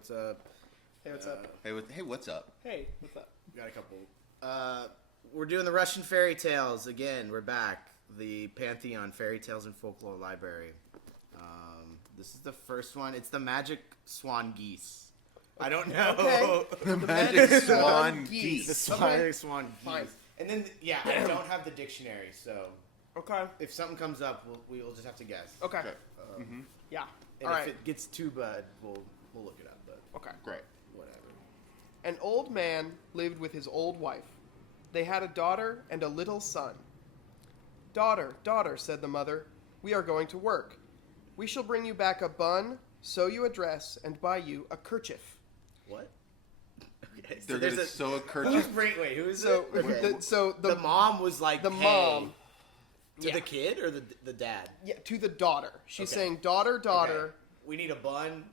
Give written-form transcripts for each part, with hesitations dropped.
what's up? Hey, what's up? Hey, what's up? Hey, what's up? We got a couple. We're doing the Russian fairy tales again. We're back. The Pantheon Fairy Tales and Folklore Library. This is the first one. It's the Magic Swan Geese. I don't know. Okay. The Magic Swan The Geese. Magic Swan Geese. Fine. And then, I don't have the dictionary, so Okay. if something comes up, we'll just have to guess. Okay. Okay. Yeah. And All if right. it gets too bad, we'll look it up. But Okay. Great. whatever. An old man lived with his old wife. They had a daughter and a little son. Daughter, daughter, said the mother, we are going to work. We shall bring you back a bun, sew you a dress, and buy you a kerchief. What? Okay, They're there's going to sew a Who's kerchief. wait? Who is So, it? Okay. the the mom was like the hey, mom. to Yeah. the kid or the dad. Yeah, to the daughter. She's Okay. saying, daughter, daughter, Okay. We need a bun.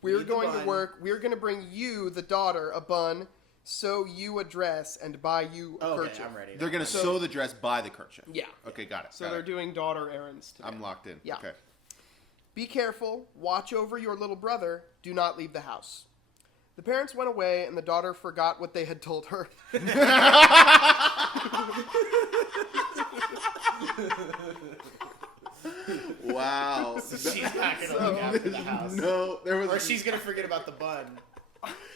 we're need the going to bun. work. We're going to bring you, the daughter, a bun, sew you a dress, and buy you a Okay, kerchief. I'm ready. They're going to sew the dress by the kerchief. Yeah. Okay, got it. So got they're it. doing daughter errands today. I'm locked in. Yeah. Okay. Be careful. Watch over your little brother. Do not leave the house. The parents went away, and the daughter forgot what they had told her. Wow. She's not gonna look after the house. No, there was Or she's gonna forget about the bun.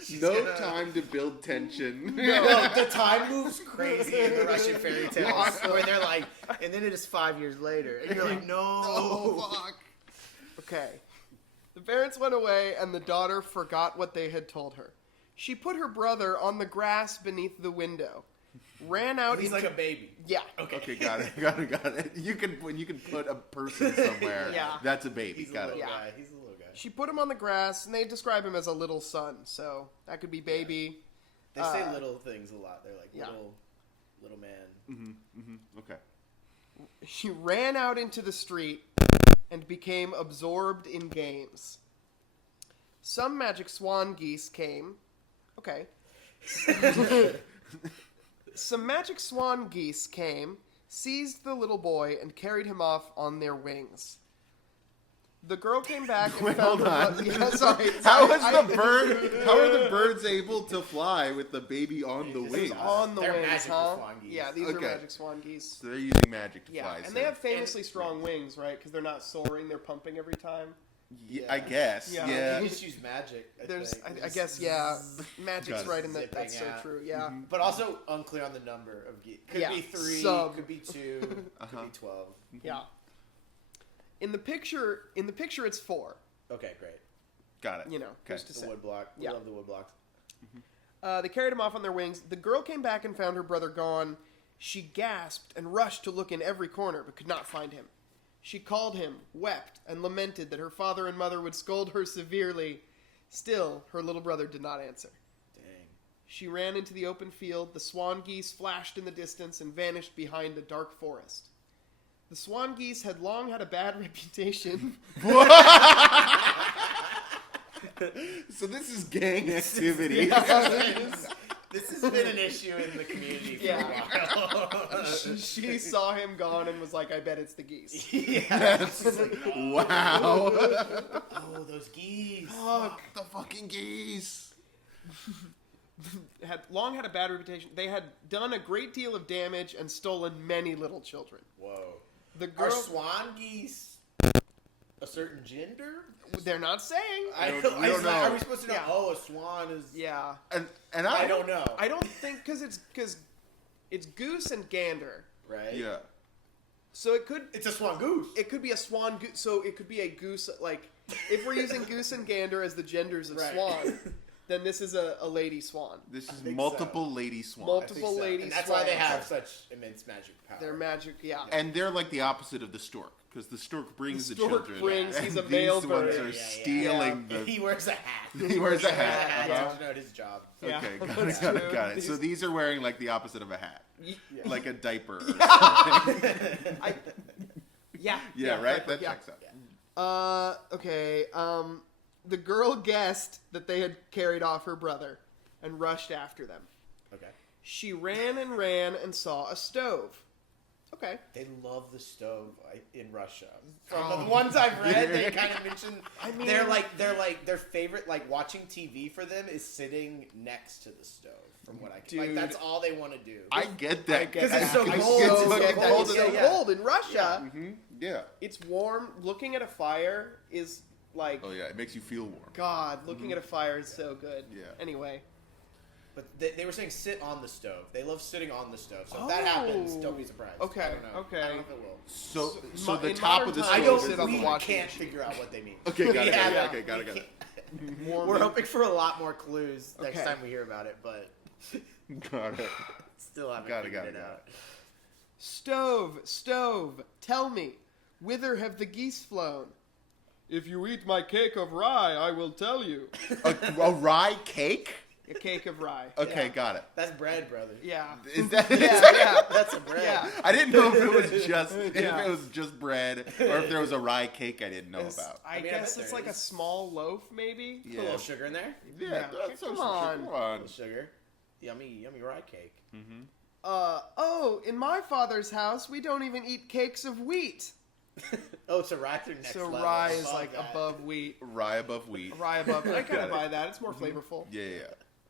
She's no gonna- time to build tension. No, the time moves crazy in the Russian fairy tales where they're like, and then it is 5 years later, and you're like, no. Oh, fuck. Okay. The parents went away, and the daughter forgot what they had told her. She put her brother on the grass beneath the window, ran out He's into... like a baby. Yeah. Okay, got it. When you can put a person somewhere, Yeah. that's a baby. He's a Got little it. Yeah. guy. He's a little guy. She put him on the grass, and they describe him as a little son, so that could be baby. They say little things a lot. They're like Yeah. little man. Okay. She ran out into the street and became absorbed in games. Some magic swan geese came. Okay. Some magic swan geese came, seized the little boy, and carried him off on their wings. The girl came back and Wait, found hold her on. bro- Yeah, sorry. How I- is the bird? How are the birds able to fly with the baby on the This is wings? on the They're wings, magical huh? swan geese. Yeah, these are Okay. magic swan geese. So they're using magic to Yeah, fly. and so- they have famously strong wings, right? Because they're not soaring; they're pumping every time. Yeah, I guess. Yeah. Yeah. You just use magic. I guess, yeah, magic's Got it. right in that. Zipping That's so out. true. Yeah. But also unclear on the number of geese. Could Yeah, be 3, some. could be 2, could be 12. Yeah. In the picture, it's 4. Okay, great. Got it. You know, Okay. who's to The say? wood block. We Yeah. love the wood blocks. They carried him off on their wings. The girl came back and found her brother gone. She gasped and rushed to look in every corner, but could not find him. She called him, wept, and lamented that her father and mother would scold her severely. Still, her little brother did not answer. Dang. She ran into the open field. The swan geese flashed in the distance and vanished behind a dark forest. The swan geese had long had a bad reputation. So this is gang activity. This has been an issue in the community for Yeah. a while. She saw him gone and was like, I bet it's the geese. Yeah. She's like, Wow. oh, those geese. Fuck the fucking geese. Had long had a bad reputation. They had done a great deal of damage and stolen many little children. Whoa. The Are girl, swan geese a certain gender? they're not saying. I don't- don't, we don't know. Are we supposed to know? Yeah. Oh, a swan is. Yeah, And I don't know. I don't think because it's goose and gander, Right. Yeah. so it could It's a swan goose. be a swan goose. So it could be a goose. Like if we're using goose and gander as the genders of Right. swan, then this is a lady swan. This is think multiple lady swans. I think Multiple lady And that's why they swans. have such immense magic power. They're magic. Yeah. And they're like the opposite of the stork. Because the stork brings the, The stork children. brings- and he's a these male ones bird. are Yeah, yeah. stealing the... He wears a hat. He wears a hat. Yeah, Uh-huh. that's not his job. Yeah. Okay, got That's it, got true. it, got it. So these are wearing like the opposite of a hat. Yeah. Like a diaper. Or Yeah. yeah, right? That yeah. checks out. Okay. The girl guessed that they had carried off her brother and rushed after them. Okay. She ran and ran and saw a stove. Okay. They love the stove in Russia. From the ones I've read, they kind of mention. I mean, they're like their favorite, like watching TV for them is sitting next to the stove. From what I can, like Dude. that's all they want to do. I get that. Because it's so I cold. get So so get that. cold. It's so Yeah. cold in Russia. Yeah. It's warm. Looking at a fire is like, Oh yeah, it makes you feel warm. God, looking at a fire is so good. Yeah. Anyway. But they were saying sit on the stove. They love sitting on the stove. So if that happens, don't be surprised. Okay, I don't know. okay. I don't know if it will. So the in top modern of the times, I stove sit is on the we washing can't machine. figure out what they mean. Okay, got it. Yeah, Okay, got it. we Got it. can't- We're hoping for a lot more clues next Okay. time we hear about it, but Got it. still haven't Got it, figured got it, it got out. Stove, tell me, whither have the geese flown? If you eat my cake of rye, I will tell you. A rye cake? A cake of rye. Okay, Yeah. got it. That's bread, brother. Yeah. Is that? Yeah. That's a bread. Yeah. I didn't know if it was just Yeah. if it was just bread or if there was a rye cake I didn't know about. I mean, I guess bet it's there like a is. small loaf, maybe. Put a little sugar in there. Yeah, Yeah. that's Come some on. sugar. Come A on. little sugar. Yummy rye cake. In my father's house, we don't even eat cakes of wheat. Oh, so rye's your next So level. rye is Above like that. above wheat. Rye above wheat. Rye above. I kind Got of it. buy that. It's more flavorful. Yeah, yeah.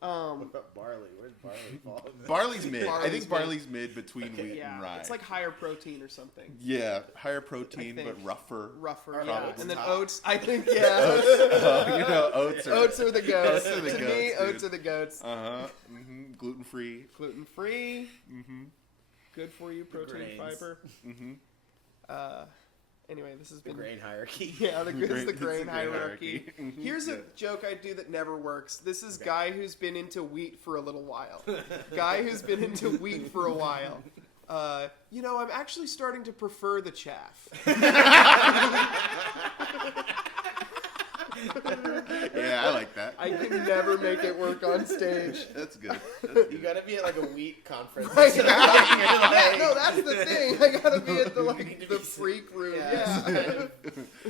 What about barley? Where's barley fall? Barley's mid. I Barley's think mid. barley's mid between wheat Yeah, and rye. it's like higher protein or something. yeah, higher protein I but think. rougher. Rougher, Are yeah. oats And then top? oats. I think, yeah. You know, oats are. Oats are the goats. Oats are the to me, goats, dude. oats are the goats. Gluten free. Gluten free. Good for you, protein, grains. fiber. Anyway, this has The been grain hierarchy. yeah, it's the It's the grain grain hierarchy. hierarchy. Here's a joke I do that never works. This is guy who's been into wheat for a little while. Guy who's been into wheat for a while. I'm actually starting to prefer the chaff. Yeah, I like that. I can never make it work on stage. That's good. You gotta be at like a wheat conference. Right. You're Yeah, like, no, that's the thing. I gotta be at the the freak room. Yeah. Yeah.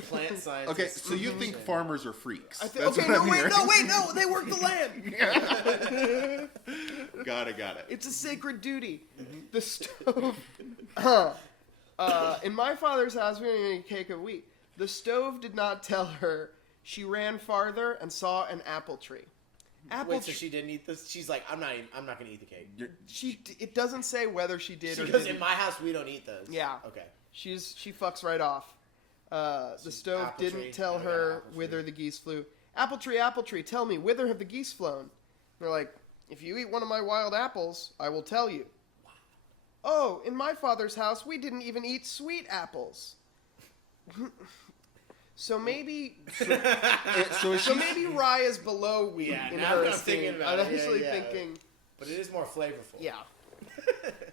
plant science. Okay, so you think farmers are freaks? That's Okay, what no, I'm wait, hearing. no, wait, no. They work the land. Got it. It's a sacred duty. The stove. In my father's house, we didn't eat a cake of wheat. The stove did not tell her. She ran farther and saw an apple tree. Wait, so she didn't eat this? She's like, I'm not gonna eat the cake. It doesn't say whether she did or Because didn't. in my house we don't eat those. Yeah. Okay. She fucks right off. The stove apple didn't tree. tell Oh, yeah, her apple whither tree. the geese flew. Apple tree, tell me, whither have the geese flown? They're like, if you eat one of my wild apples, I will tell you. Oh, in my father's house, we didn't even eat sweet apples. So maybe maybe rye is below wheat Yeah, in now her I'm esteem. thinking about I'm it. Yeah, actually yeah. thinking, But it is more flavorful. yeah.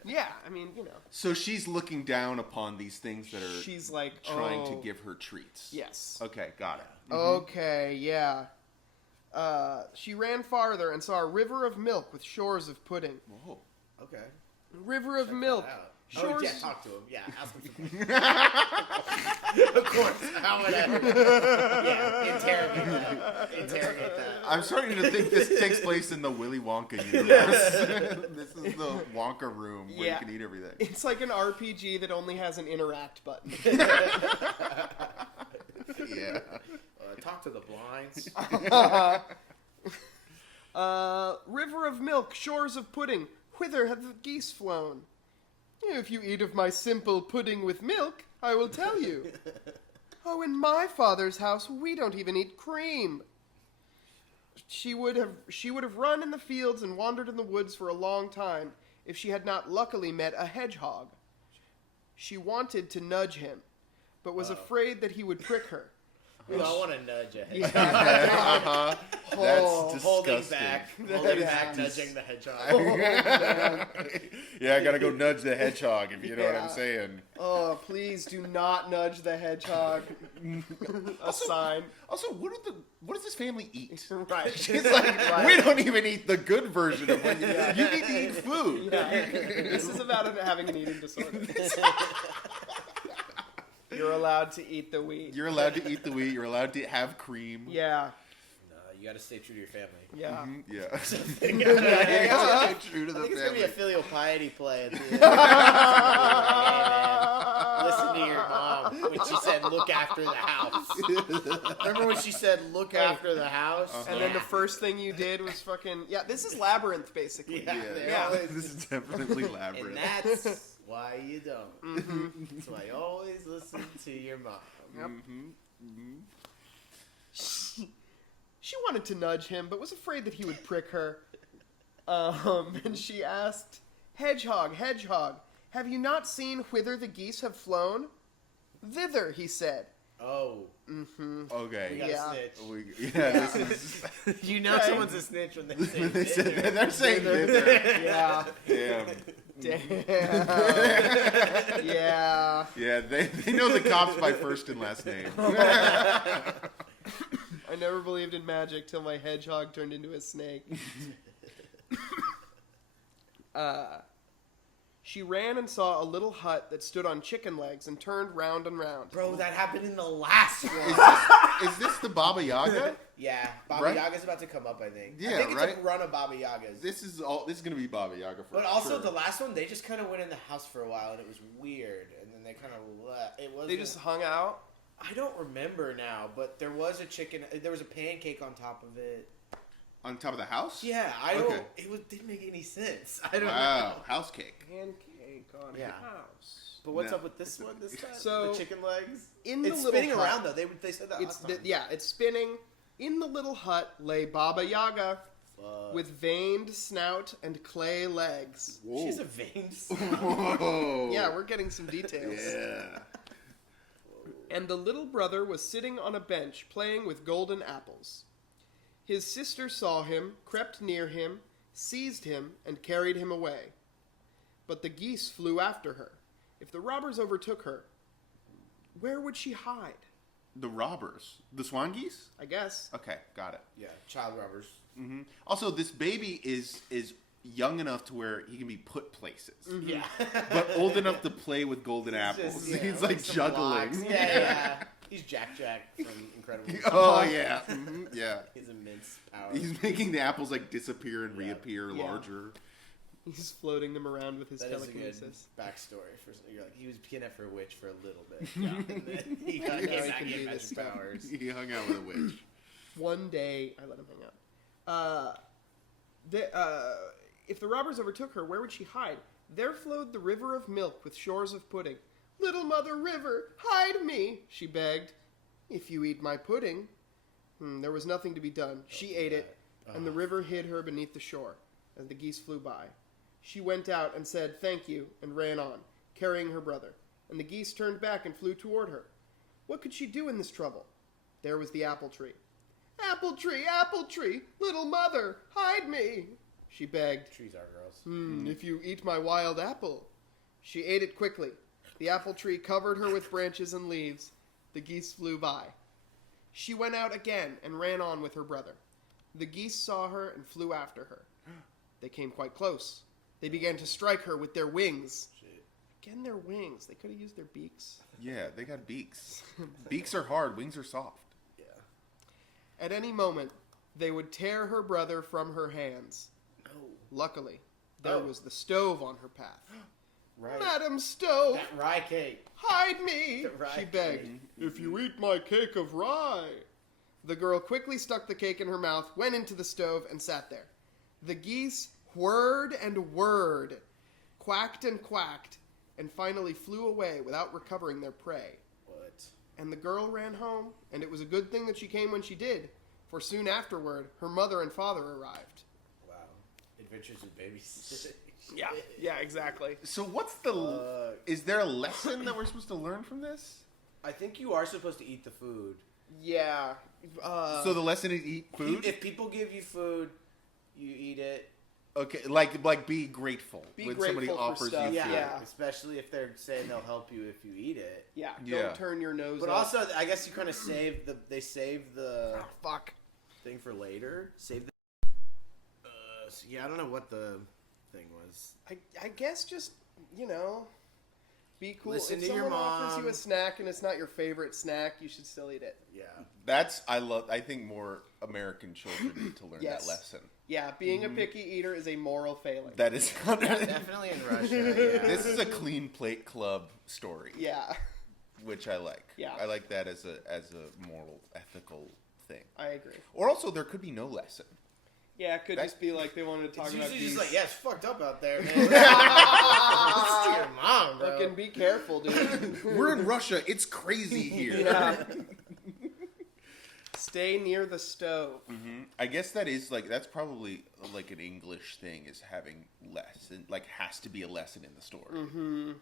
Yeah, I mean, So she's looking down upon these things that are she's like, trying oh, to give her treats. Yes. Okay, got it. Okay, yeah. She ran farther and saw a river of milk with shores of pudding. Whoa. Okay. River of Check milk. that out. Oh, Shores. yeah, talk to him. Yeah, ask him some Of course. How would I? Yeah, interrogate that. I'm starting to think this takes place in the Willy Wonka universe. This is the Wonka room where Yeah. you can eat everything. It's like an RPG that only has an interact button. Yeah. Talk to the blinds. River of milk, shores of pudding. Whither have the geese flown? If you eat of my simple pudding with milk, I will tell you. Oh, in my father's house, we don't even eat cream. She would have run in the fields and wandered in the woods for a long time if she had not luckily met a hedgehog. She wanted to nudge him, but was afraid that he would prick her. I want to nudge ahead. Yeah. That's Holding disgusting. back, nudging the hedgehog. Yeah, I gotta go nudge the hedgehog, if you know what Yeah. I'm saying. Oh, please do not nudge the hedgehog. A sign. Also, what does this family eat? Right. She's like, we don't even eat the good version of what you need to eat food. Yeah. This is about having an eating disorder. You're allowed to eat the wheat. You're allowed to eat the wheat. You're allowed to have cream. Yeah. You got to stay true to your family. Yeah. Yeah. Yeah. True to I the think it's family. gonna be a filial piety play at the end. Listen to your mom when she said, "Look after the house." Remember when she said, "Look after the house"? And then the first thing you did was fucking... Yeah, this is Labyrinth, basically. Yeah. Yeah. This is definitely Labyrinth. And that's why you don't. That's why you always listen to your mom. Yep. She wanted to nudge him, but was afraid that he would prick her. And she asked, Hedgehog, Hedgehog, have you not seen whither the geese have flown? Thither, he said. Oh, Okay. we got Yeah. a snitch. This is. You know someone's a snitch when they say They said thither. that, they're saying thither. Yeah. Damn. Damn. Yeah. Yeah, they know the cops by first and last name. I never believed in magic till my hedgehog turned into a snake. She ran and saw a little hut that stood on chicken legs and turned round and round. Bro, that happened in the last one. Is this the Baba Yaga? Yeah, Baba Right? Yaga's about to come up, I think. Yeah, I think it's right? a run of Baba Yagas. This is gonna be Baba Yaga for But also sure. the last one, they just kind of went in the house for a while, and it was weird. And then they kind of left. It wasn't. They just hung out. I don't remember now, but there was a chicken. There was a pancake on top of it. On top of the house? Yeah, I don't. Okay. Didn't make any sense. I don't Wow, know. house cake. Pancake on Yeah. house. But what's No. up with this one this time? So, the chicken legs. in the It's little spinning hut- around though. They said that last time. It's spinning. In the little hut lay Baba Yaga Fuck. with veined snout and clay legs. Whoa. She's a veins. Whoa. Yeah, we're getting some details. Yeah. And the little brother was sitting on a bench playing with golden apples. His sister saw him, crept near him, seized him, and carried him away. But the geese flew after her. If the robbers overtook her, where would she hide? The robbers. The swan geese? I guess. Okay, got it. Yeah, child robbers. Also, this baby is young enough to where he can be put places, Yeah. but old enough to play with golden apples. Just, yeah, He's like some juggling. blocks. Yeah. He's Jack from Incredible. Oh yeah, yeah. His immense power. He's making the apples like disappear and Yeah. reappear Yeah. larger. He's floating them around with his That is a good telekinesis. backstory. You're like, he was kidnapped for a witch for a little bit. And then he got Now he his can do this magic stuff. powers. He hung out with a witch. One day, I let him hang out. If the robbers overtook her, where would she hide? There flowed the river of milk with shores of pudding. Little Mother River, hide me, she begged. If you eat my pudding. There was nothing to be done. She ate it, and the river hid her beneath the shore, as the geese flew by. She went out and said thank you, and ran on, carrying her brother, and the geese turned back and flew toward her. What could she do in this trouble? There was the apple tree. Apple tree, little mother, hide me, she begged. Trees are girls. If you eat my wild apple. She ate it quickly. The apple tree covered her with branches and leaves. The geese flew by. She went out again and ran on with her brother. The geese saw her and flew after her. They came quite close. They began to strike her with their wings. Shit. Again, their wings. They could have used their beaks. Yeah, they got beaks. Beaks are hard. Wings are soft. Yeah. At any moment, they would tear her brother from her hands. No. Luckily, there Oh. was the stove on her path. Right. Madam Stove, That rye cake. hide me, The rye she begged. If you eat my cake of rye. The girl quickly stuck the cake in her mouth, went into the stove, and sat there. The geese whirred and whirred, quacked and quacked, and finally flew away without recovering their prey. What? And the girl ran home, and it was a good thing that she came when she did, for soon afterward, her mother and father arrived. Wow. Adventures with Babies. Yeah, exactly. So what's the? Is there a lesson that we're supposed to learn from this? I think you are supposed to eat the food. Yeah. So the lesson is eat food. If people give you food, you eat it. Okay, like be grateful Be when grateful somebody for offers stuff. you Yeah. food. Yeah. Especially if they're saying they'll help you if you eat it. Yeah, Yeah. don't turn your nose But up. also, I guess you kind of save the. They save the Oh, fuck. thing for later. Save the. Yeah, I don't know what the thing was. I guess just, you know, Be cool. Listen if to someone your offers mom. you a snack and it's not your favorite snack, you should still eat it. Yeah. I think more American children need to learn Yes. that lesson. Yeah, being a picky eater is a moral failing. That is Definitely in Russia. Yeah. This is a clean plate club story, Yeah, which I like. Yeah. I like that as a moral, ethical thing. I agree. Or also, there could be no lesson. Yeah, it could That- just be like they wanted to talk It's about usually these. just like, yeah, it's fucked up out there, man. Listen to your mom, bro. Fucking be careful, dude. We're in Russia. It's crazy here. Yeah. Stay near the stove. I guess that's probably like an English thing, is having lesson, like has to be a lesson in the story.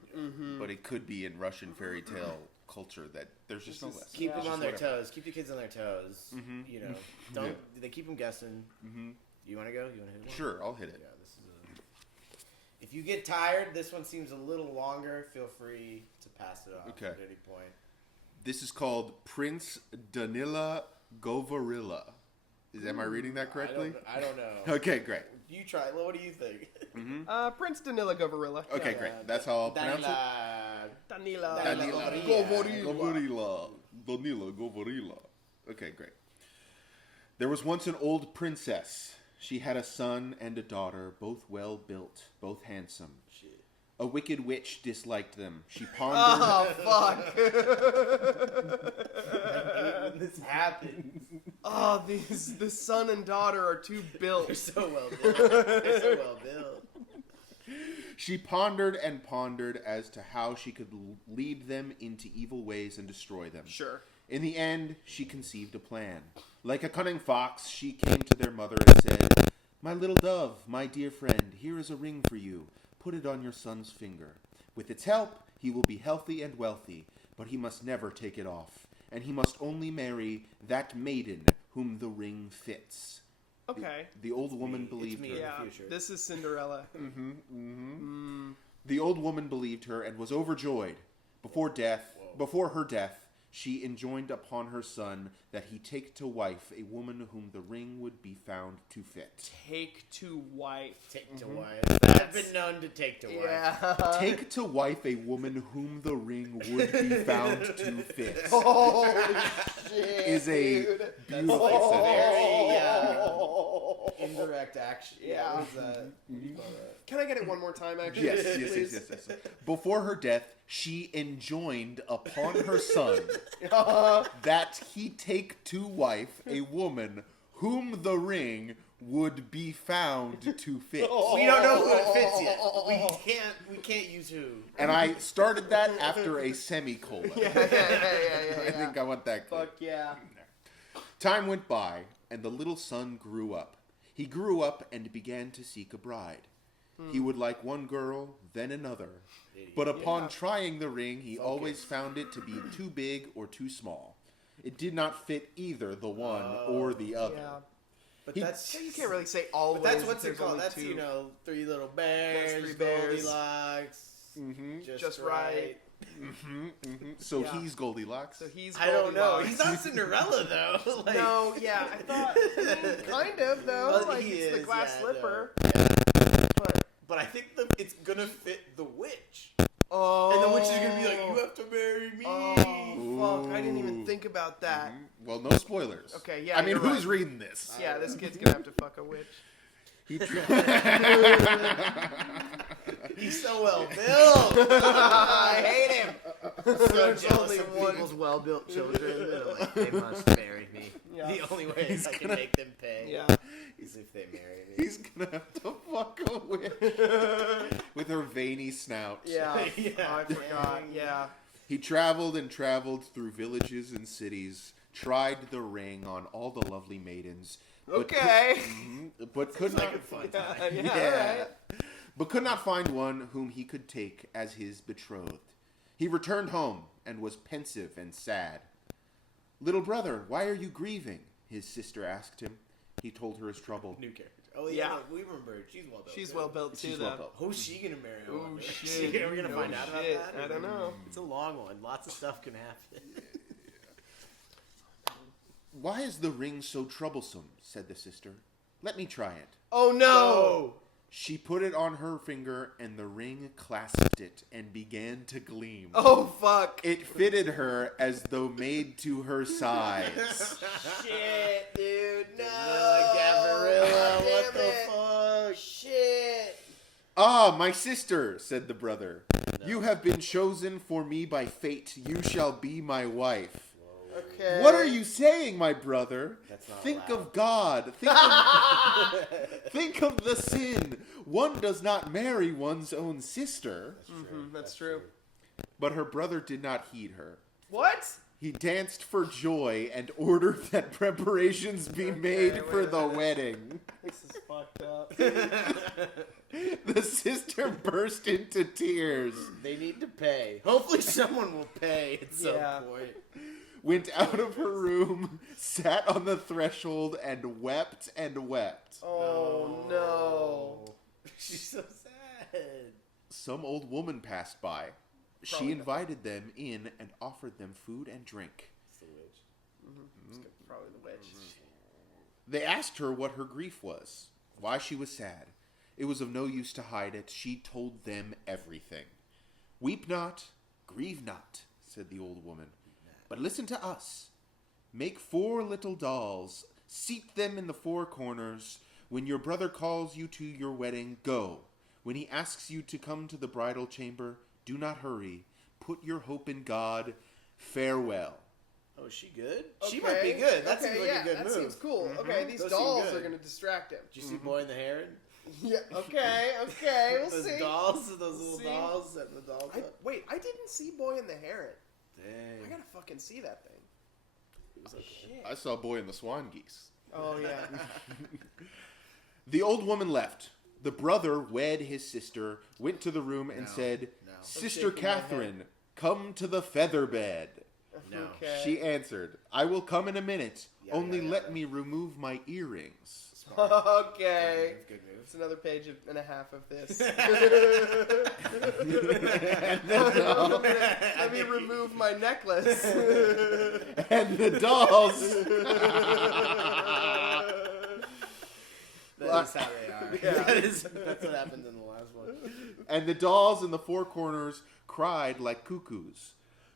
But it could be in Russian fairy tale culture that there's just no lesson. Keep It's them on just their whatever. toes. Keep the kids on their toes. You know, don't they keep them guessing? You want to go? You want to hit one? Sure, I'll hit it. Yeah, this is if you get tired, this one seems a little longer. Feel free to pass it off Okay. at any point. This is called Prince Danila Govorilla. Am I reading that correctly? I don't know. Okay, great. You try. What do you think? Prince Danila Govorilla. Okay, great. That's how I'll pronounce it. Danila. Danila Govorilla. Danila Govorilla. Okay, great. There was once an old princess. She had a son and a daughter, both well built, both handsome. Shit. A wicked witch disliked them. She pondered. Oh, fuck. When this happens, Oh, the son and daughter are too built. they're so well built. They're so well built. She pondered and pondered as to how she could lead them into evil ways and destroy them. Sure. In the end, she conceived a plan. Like a cunning fox, she came to their mother and said, "My little dove, my dear friend, here is a ring for you. Put it on your son's finger. With its help, he will be healthy and wealthy, but he must never take it off. And he must only marry that maiden whom the ring fits." Okay. The old woman It's believed me. her. Yeah, future. this is Cinderella. The old woman believed her and was overjoyed. Before her death, she enjoined upon her son that he take to wife a woman whom the ring would be found to fit. Take to wife. Take to wife. I've been known to take to wife. Yeah. Take to wife a woman whom the ring would be found to fit. Holy shit. Is a dude. beautiful It's a sentence. very indirect action. Yeah. What is that? What do you call that? Can I get it one more time, actually? Yes. Before her death, she enjoined upon her son that he take to wife a woman whom the ring would be found to fit. We don't know who it fits yet. We can't use who. And I started that after a semicolon. Yeah. I think I want that clear. Fuck yeah. Time went by, and the little son grew up. He grew up and began to seek a bride. He would like one girl, then another. But upon trying the ring, he always found it to be too big or too small. It did not fit either the one or the other. Yeah. But He- that's So you can't really say always. But that's if what's it there's called. only That's two. three little bears, That's three bears. Goldilocks, Just right. So Yeah. he's Goldilocks. So he's. I don't know. Goldilocks. He's not Cinderella though. Like, No, yeah, I thought kind of though. Well, like he it's the is, glass yeah, slipper, no. Yeah. but But I think it's gonna fit the witch, oh, and the witch is gonna be like, "You have to marry me." Oh fuck! I didn't even think about that. Well, no spoilers. Okay, yeah, I mean, you're who's right. reading this? Yeah, this kid's gonna have to fuck a witch. He He's so well built. I hate him. So There's jealous only of one. people's well-built children. They're like, they must marry me. Yeah. The only way is I can make them pay. Yeah. Is if they marry me. He's gonna have to fuck a witch with her veiny snout. Yeah. Yeah. Oh, I forgot. Yeah. He traveled and traveled through villages and cities, tried the ring on all the lovely maidens. Okay. But could It's like not a fun time. Yeah. Right. but could not find one whom he could take as his betrothed. He returned home and was pensive and sad. "Little brother, why are you grieving?" his sister asked him. He told her his trouble. New character. Oh Yeah. yeah, we remember her. She's well built. She's too. well built too, She's though. well built. Who's she gonna marry? Oh Are shit! we gonna Oh, find out about shit. that? I don't know. It's a long one. Lots of stuff can happen. "Why is the ring so troublesome?" said the sister. "Let me try it." Oh no! She put it on her finger, and the ring clasped it and began to gleam. Oh, fuck. It fitted her as though made to her size. Shit, dude. No. Gavarilla, God what damn the it. fuck? Shit. Ah, my sister, said the brother. You have been chosen for me by fate. You shall be my wife. Okay. What are you saying, my brother? That's not Think allowed. of God. Think of the sin. One does not marry one's own sister. That's true. But her brother did not heed her. What? He danced for joy and ordered that preparations be made wait for a the minute. wedding. This is fucked up. The sister burst into tears, They need to pay. Hopefully someone will pay at some Yeah. point. went out of her room, sat on the threshold, and wept and wept. Oh, no. She's so sad. Some old woman passed by. She Probably not. invited them in and offered them food and drink. It's the witch. Probably the witch. They asked her what her grief was, why she was sad. It was of no use to hide it. She told them everything. Weep not, grieve not, said the old woman, but listen to us. Make 4 little dolls, seat them in the 4 corners. When your brother calls you to your wedding, go. When he asks you to come to the bridal chamber, do not hurry. Put your hope in God. Farewell. Oh, is she good? She Okay. might be good. That Okay, seems like yeah, a good that move. seems cool. Okay, these Those seem dolls good. are going to distract him. Did you see Boy in the Heron? Yeah, okay, we'll Those see. dolls, those little See? dolls, setting the dolls up. Wait, I didn't see Boy and the Heron. Dang. I gotta fucking see that thing. It was okay. Shit. I saw Boy and the Swan Geese. Oh, yeah. The old woman left. The brother wed his sister, went to the room and No, said, no. Sister I'm shaking my head. Catherine, come to the feather bed. No. Okay. She answered, I will come in a minute. Yada, Only yada, let yada. me remove my earrings. Smart. Okay. Good move. It's another page and a half of this. Let me remove my necklace. And the dolls. That is how they are. Yeah. That's what happened in the last one. And the dolls in the 4 corners cried like cuckoos.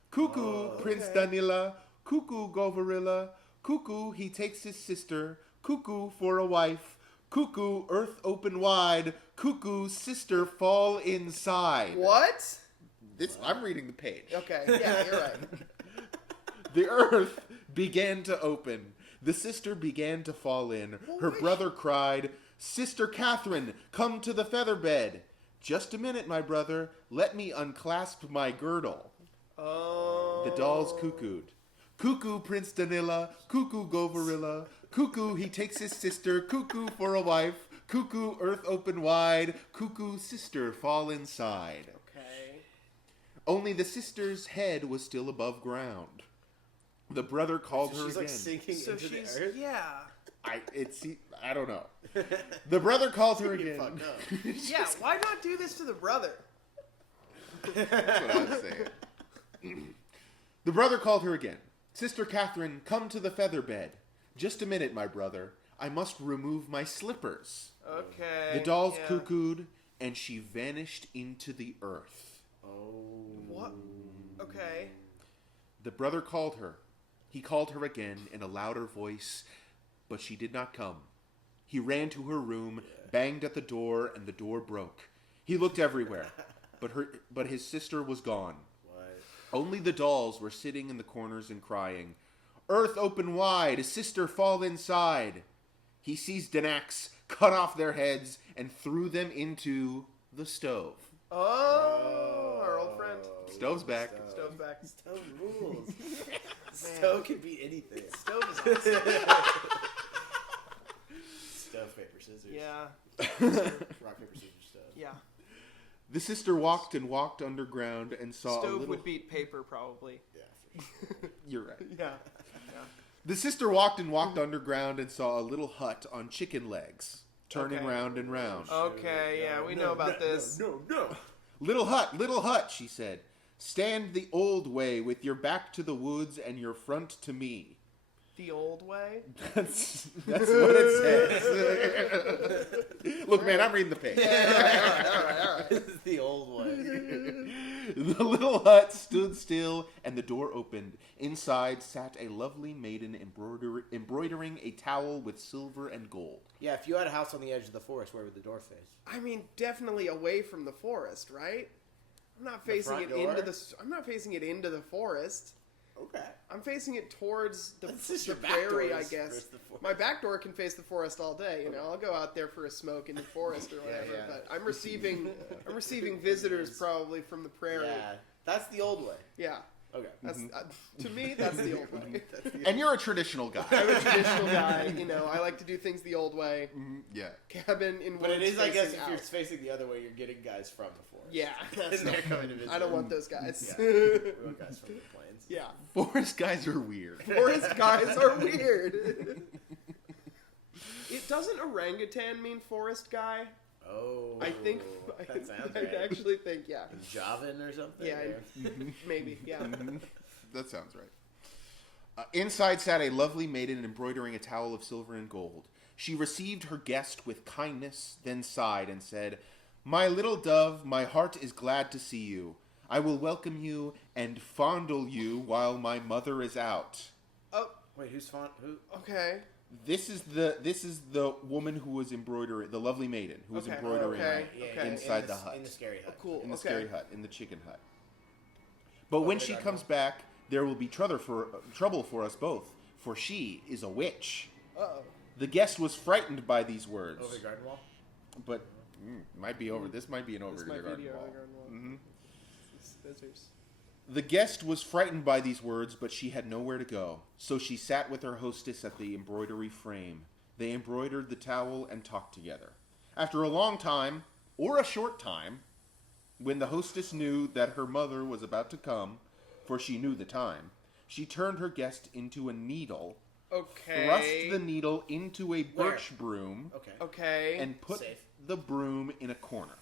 Cuckoo, Prince Danila. Cuckoo, Govarilla. Cuckoo, he takes his sister. Cuckoo, for a wife. Cuckoo, earth open wide. Cuckoo, sister, fall inside. What? I'm reading the page. Okay, yeah, you're right. The earth began to open. The sister began to fall in. Her brother cried, Sister Catherine, come to the feather bed. Just a minute, my brother. Let me unclasp my girdle. Oh. The dolls cuckooed. Cuckoo, Prince Danila. Cuckoo, Govarilla. Cuckoo, he takes his sister. Cuckoo, for a wife. Cuckoo, earth open wide. Cuckoo, sister, fall inside. Okay. Only the sister's head was still above ground. The brother called her She's again. like sinking So into she's, the earth. yeah. I don't know. The brother called her Get again. fucked up. Yeah, why not do this to the brother? That's what I'm saying. The brother called her again. Sister Catherine, come to the feather bed. Just a minute, my brother. I must remove my slippers. Okay. The dolls yeah. cuckooed, and she vanished into the earth. Oh. What? Okay. The brother called her. He called her again in a louder voice, but she did not come. He ran to her room, banged at the door, and the door broke. He looked everywhere, but his sister was gone. What? Only the dolls were sitting in the corners and crying, Earth open wide, sister fall inside. He seized an axe, cut off their heads, and threw them into the stove. Oh, our old friend. Stove's back. Stove's back. Stove rules. Stove can beat anything. Stove is awesome. Stove, paper, scissors. Yeah. Rock, paper, scissors, stove. Yeah. The sister walked and walked underground and saw a Stove little... would beat paper, probably. Yeah. For sure. You're right. Yeah. The sister walked and walked underground and saw a little hut on chicken legs, turning Okay. round and round. Okay, yeah, we know about this. No. Little hut, she said. Stand the old way with your back to the woods and your front to me. The old way? That's what it says. Look, man, I'm reading the page. All right. This is the old way. The little hut stood still, and the door opened. Inside sat a lovely maiden embroidering a towel with silver and gold. Yeah, if you had a house on the edge of the forest, where would the door face? I mean, definitely away from the forest, right? I'm not facing front it door? into the. I'm not facing it into the forest. Okay. I'm facing it towards the That's just the your back prairie, door I is guess. towards the forest. My back door can face the forest all day. You know, I'll go out there for a smoke in the forest or whatever. yeah. But I'm receiving visitors probably from the prairie. Yeah, that's the old way. Yeah. Okay. That's to me. That's the old way. And you're a traditional guy. I'm a traditional guy. You know, I like to do things the old way. Yeah. Cabin in But it woods is, I guess, facing if you're out. facing the other way, you're getting guys from the forest. Yeah, that's And they're coming to visit. I don't want those guys. Yeah. We want guys from the plains. Yeah. Forest guys are weird. Forest guys are weird. It doesn't orangutan mean forest guy? Oh. I think. That sounds I right. actually think, yeah. Javan or something? Yeah, or- maybe, yeah. That sounds right. Inside sat a lovely maiden embroidering a towel of silver and gold. She received her guest with kindness, then sighed and said, "My little dove, my heart is glad to see you. I will welcome you and fondle you while my mother is out." Oh, Wait, who's font? Who? okay. This is the woman who was embroidering, the lovely maiden who was Okay, embroidering okay. inside the hut. In the scary hut. Oh, cool. In the okay. scary hut, in the chicken hut. But when the she garden comes back, there will be trouble for us both, for she is a witch. Uh-oh. The guest was frightened by these words, Over the garden wall? but might be over. This might be an over This the might garden be the wall. garden wall. Mhm. Scissors. The guest was frightened by these words, but she had nowhere to go. So she sat with her hostess at the embroidery frame. They embroidered the towel and talked together. After a long time, or a short time, when the hostess knew that her mother was about to come, for she knew the time, she turned her guest into a needle, Okay. thrust the needle into a birch broom, Okay. Okay. and put Safe. the broom in a corner.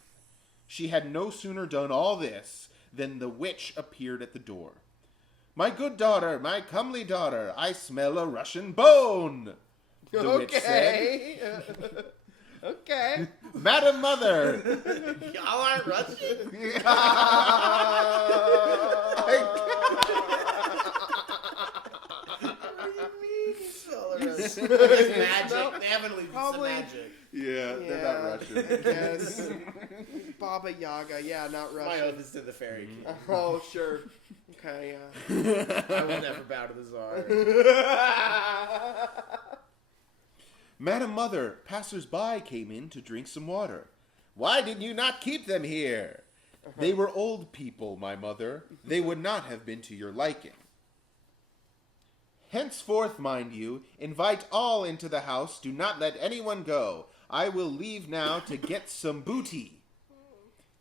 She had no sooner done all this than the witch appeared at the door. "My good daughter, my comely daughter, I smell a Russian bone," the witch said. Okay. "Madam Mother." Y'all aren't Russian? It's magic. They haven't leave some Probably- magic. Yeah, they're not Russian. Yes. Baba Yaga. Yeah, not My Russian. oath is to the fairy king. Oh, sure. Okay, I will never bow to the czar. yeah. "Madam Mother, passers-by came in to drink some water. Why did you not keep them here? They were old people, my mother. They would not have been to your liking. Henceforth, mind you, invite all into the house. Do not let anyone go. I will leave now to get some booty."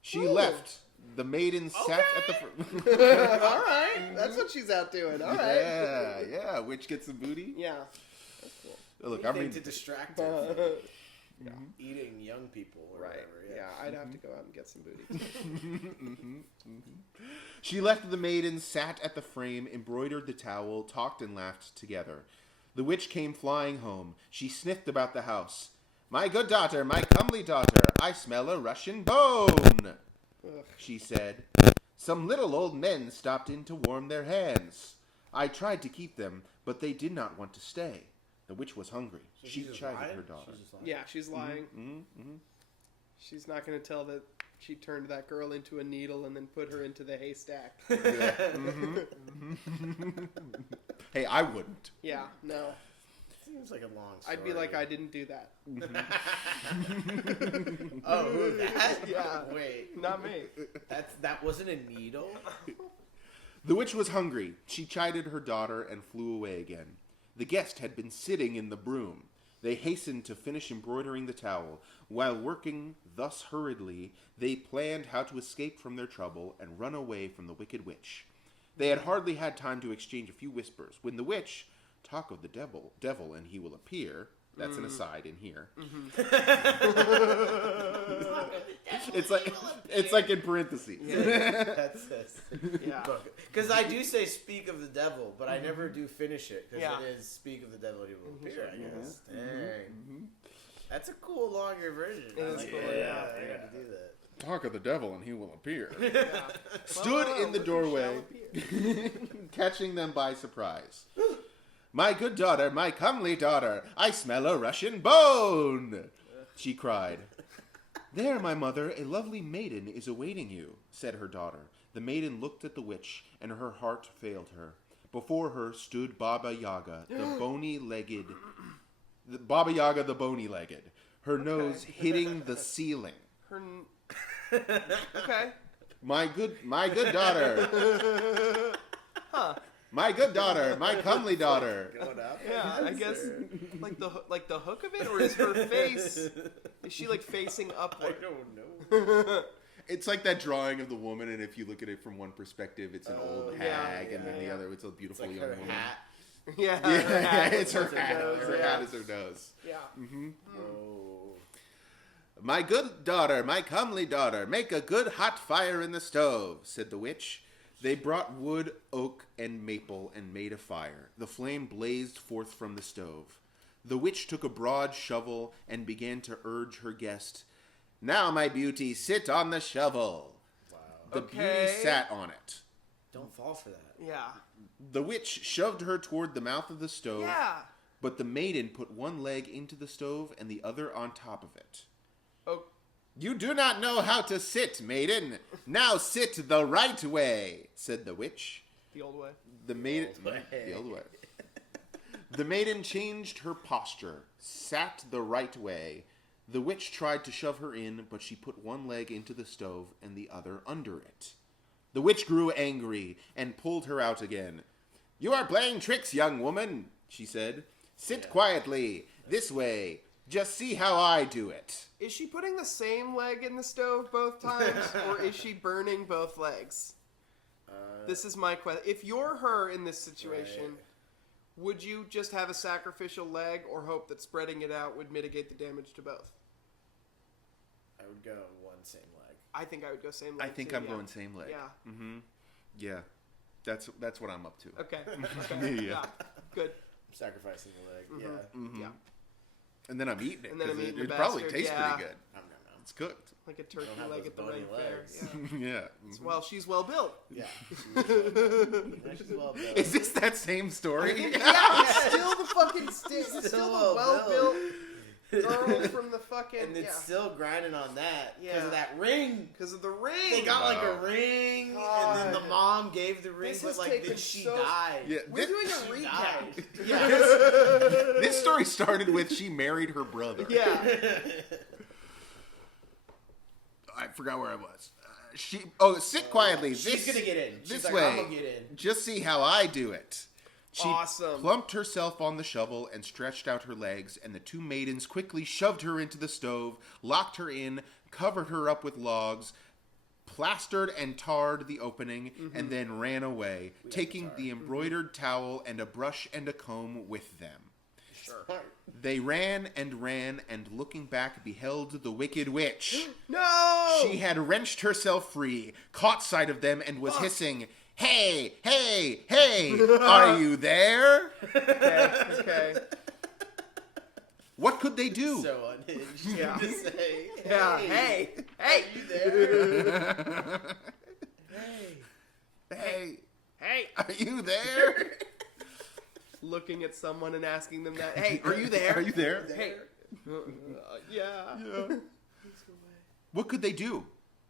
She left. The maiden sat at the All right. That's what she's out doing. All right. Yeah. Witch gets some booty. Yeah. That's cool. Look, I'm Anything to reading. distract her from eating young people or Right. whatever. Yeah, I'd have to go out and get some booty. She left the maiden, sat at the frame, embroidered the towel, talked and laughed together. The witch came flying home. She sniffed about the house. "My good daughter, my comely daughter, I smell a Russian bone," Ugh. she said. "Some little old men stopped in to warm their hands. I tried to keep them, but they did not want to stay." The witch was hungry. So She she's just chided lying? her daughter. She's just lying? Yeah, she's lying. Mm-hmm. She's not going to tell that she turned that girl into a needle and then put her into the haystack. Hey, I wouldn't. Yeah, no. Seems like a long story. I'd be like, I didn't do that. Oh, who, that? Yeah. Wait. Not me. That wasn't a needle? The witch was hungry. She chided her daughter and flew away again. The guest had been sitting in the broom. They hastened to finish embroidering the towel. While working thus hurriedly, they planned how to escape from their trouble and run away from the wicked witch. They had hardly had time to exchange a few whispers when the witch, "Talk of the devil, and he will appear." That's an aside in here. It's like in parentheses. That's Yeah. Because I do say "speak of the devil," but I never do finish it because Yeah. it is "speak of the devil, he will appear." I guess. Dang. That's a cool longer version. It is like cool, that. yeah. I got to do that. Talk of the devil and he will appear. Stood Well, in the we doorway, shall appear. catching them by surprise. My good daughter, my comely daughter, I smell a Russian bone, she cried. There, my mother, a lovely maiden is awaiting you, said her daughter. The maiden looked at the witch, and her heart failed her. Before her stood Baba Yaga, the bony-legged, her nose hitting the ceiling. Okay. My good daughter. My good daughter, my comely daughter. Going up? Yeah, I guess like the hook of it, or is her face? Is she like facing I upward? don't know. It's like that drawing of the woman, and if you look at it from one perspective, it's an old hag, and then the other, it's a beautiful It's like young her woman. hat. Yeah, Yeah, her hat it's her is hat. nose, Her yeah. hat is her nose. Yeah. Whoa. My good daughter, my comely daughter, make a good hot fire in the stove, said the witch. They brought wood, oak, and maple and made a fire. The flame blazed forth from the stove. The witch took a broad shovel and began to urge her guest. Now, my beauty, sit on the shovel. Wow. The Okay. beauty sat on it. Don't fall for that. Yeah. The witch shoved her toward the mouth of the stove, Yeah. but the maiden put one leg into the stove and the other on top of it. Oh. You do not know how to sit, maiden. Now sit the right way, said the witch. The old way. The maiden, Old way. the old way. The maiden changed her posture, sat the right way. The witch tried to shove her in, but she put one leg into the stove and the other under it. The witch grew angry and pulled her out again. You are playing tricks, young woman, she said. Sit quietly, this way. Just see how I do it. Is she putting the same leg in the stove both times, or is she burning both legs? This is my question. If you're her in this situation, Right. would you just have a sacrificial leg, or hope that spreading it out would mitigate the damage to both? I would go one same leg. I think I would go same leg. I think too, I'm yeah. going same leg. Yeah. Mm-hmm. Yeah. That's what I'm up to. Okay. Okay. Yeah. Yeah. Good. I'm sacrificing the leg. Mhm. Yeah. Mhm. Yeah. And then I'm eating it. And then I'm 'cause eating it the probably bastard, tastes yeah. pretty good. Nom, nom, nom. It's cooked. Like a turkey Don't have leg those at the bony Ring Fair. legs. Yeah. Yeah. Well, she's well built. Yeah. She's well built. Is this that same story? Yeah, it's still the fucking stick. It's Still still well the well-built built. girl from the fucking. And it's still grinding on that because Yeah. of that ring. because of the ring. They got like a Wow. ring, and God. then the mom gave the ring, This but has like taken then she so- died. Yeah, We're this, doing a She recap. died. Yeah. this story started with she married her brother. Yeah. I forgot where I was. Sit quietly. She's gonna get in. She's This like, way. I'm gonna get in. Just see how I do it. She Awesome. plumped herself on the shovel and stretched out her legs, and the two maidens quickly shoved her into the stove, locked her in, covered her up with logs, plastered and tarred the opening, and then ran away, taking the embroidered towel and a brush and a comb with them. Sure. They ran, and looking back, beheld the wicked witch. No. She had wrenched herself free, caught sight of them, and was hissing, "Hey, hey, hey, are you there?" Okay. What could they do? So unhinged. Yeah. To say, Yeah. Hey. Hey. you there? Hey. Hey, Hey. are you there? Looking at someone and asking them that. Hey, are you there? Are you there? Hey. Yeah. What could they do?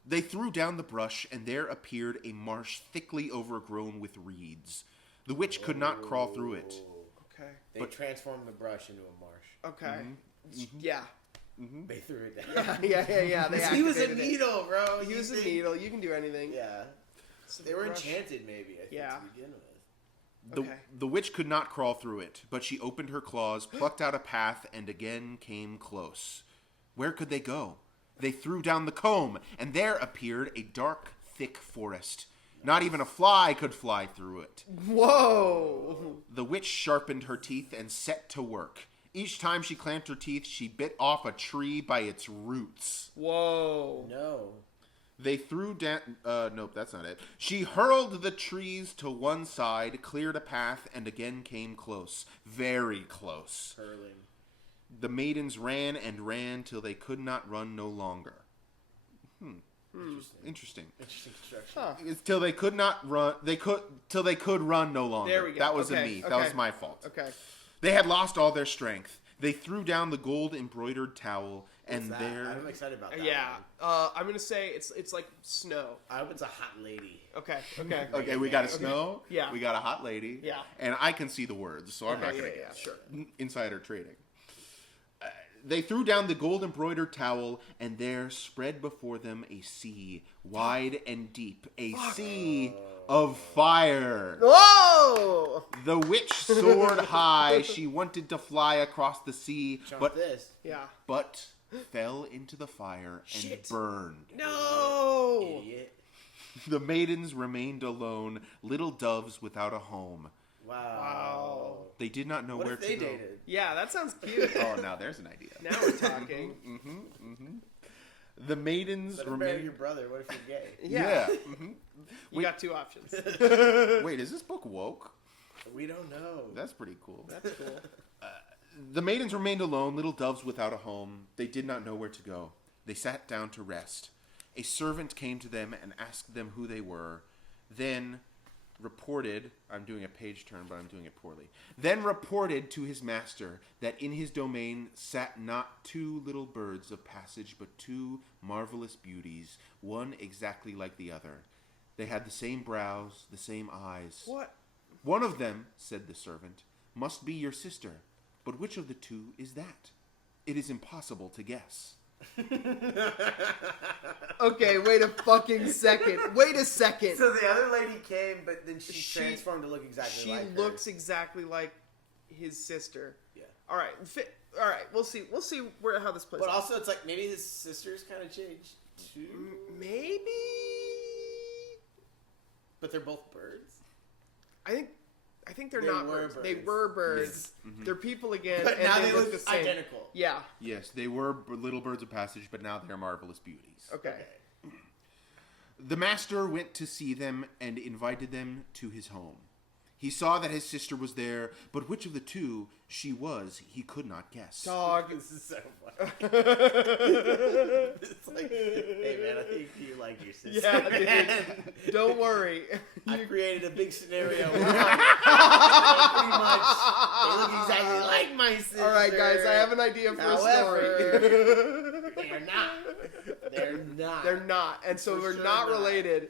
They threw down the brush, and there appeared a marsh thickly overgrown with reeds. The witch could not crawl through it. Okay. They transformed the brush into a marsh. Okay. Yeah. They threw it down. Yeah. They He was a activated it. needle, bro. He was a needle. You can do anything. Yeah. So They were brush- enchanted, maybe, I think, Yeah. to begin with. The, Okay. the witch could not crawl through it, but she opened her claws, plucked out a path, and again came close. Where could they go? They threw down the comb, and there appeared a dark, thick forest. Not even a fly could fly through it. Whoa. The witch sharpened her teeth and set to work. Each time she clamped her teeth, she bit off a tree by its roots. Whoa. No. They threw down... nope, that's not it. She hurled the trees to one side, cleared a path, and again came close. Very close. Hurling. The maidens ran and ran till they could not run no longer. Interesting. Interesting construction. Huh. It's till they could not run. Till they could run no longer. There we go. That was Okay, a me. okay. That was my fault. Okay. They had lost all their strength. They threw down the gold embroidered towel, and What's that? I'm excited about that. Yeah. one. I'm gonna say it's like snow. I hope it's a hot lady. Okay. Okay. Okay, we got a snow. Yeah. We got a hot lady. Yeah. And I can see the words, so I'm not Okay, gonna yeah, guess. sure. Insider trading. They threw down the gold embroidered towel, and there spread before them a sea, wide and deep, a sea of fire. Whoa! The witch soared high. She wanted to fly across the sea, Jump this. Yeah. but fell into the fire and Shit. burned. No! Idiot. The maidens remained alone, little doves without a home. Wow. They did not know What where if to they go. dated? Yeah, that sounds cute. Oh, now there's an idea. Now we're talking. The maidens Let him marry your remained. brother. What if you're gay? Yeah. Mhm. You got two options. Wait, is this book woke? We don't know. That's pretty cool. That's cool. The maidens remained alone, little doves without a home. They did not know where to go. They sat down to rest. A servant came to them and asked them who they were. Then reported, I'm doing a page turn, but I'm doing it poorly. Then reported to his master that in his domain sat not two little birds of passage, but two marvelous beauties, one exactly like the other. They had the same brows, the same eyes. What? One of them, said the servant, must be your sister. But which of the two is that? It is impossible to guess. Okay, wait a fucking second. Wait a second. So the other lady came, but then she She- transformed to look exactly She like her. looks exactly like his sister. Yeah. All right. All right. We'll see. We'll see how this plays But out. also, it's like maybe his sister's kind of changed too. Maybe. But they're both birds. I think they're They not were birds. They birds. were birds. They're people again. But and now they look look the same. identical. Yeah. Yes, they were little birds of passage, but now they're marvelous beauties. Okay. The master went to see them and invited them to his home. He saw that his sister was there, but which of the two she was, he could not guess. Dog. This is so funny. It's like, hey man, I think you like your sister. Yeah, man. dude. Don't worry. I created a big scenario. Pretty much, they look exactly like my sister. All right, guys. I have an idea for a story. They're not. They're not. They're not, and so For they're sure not not. related.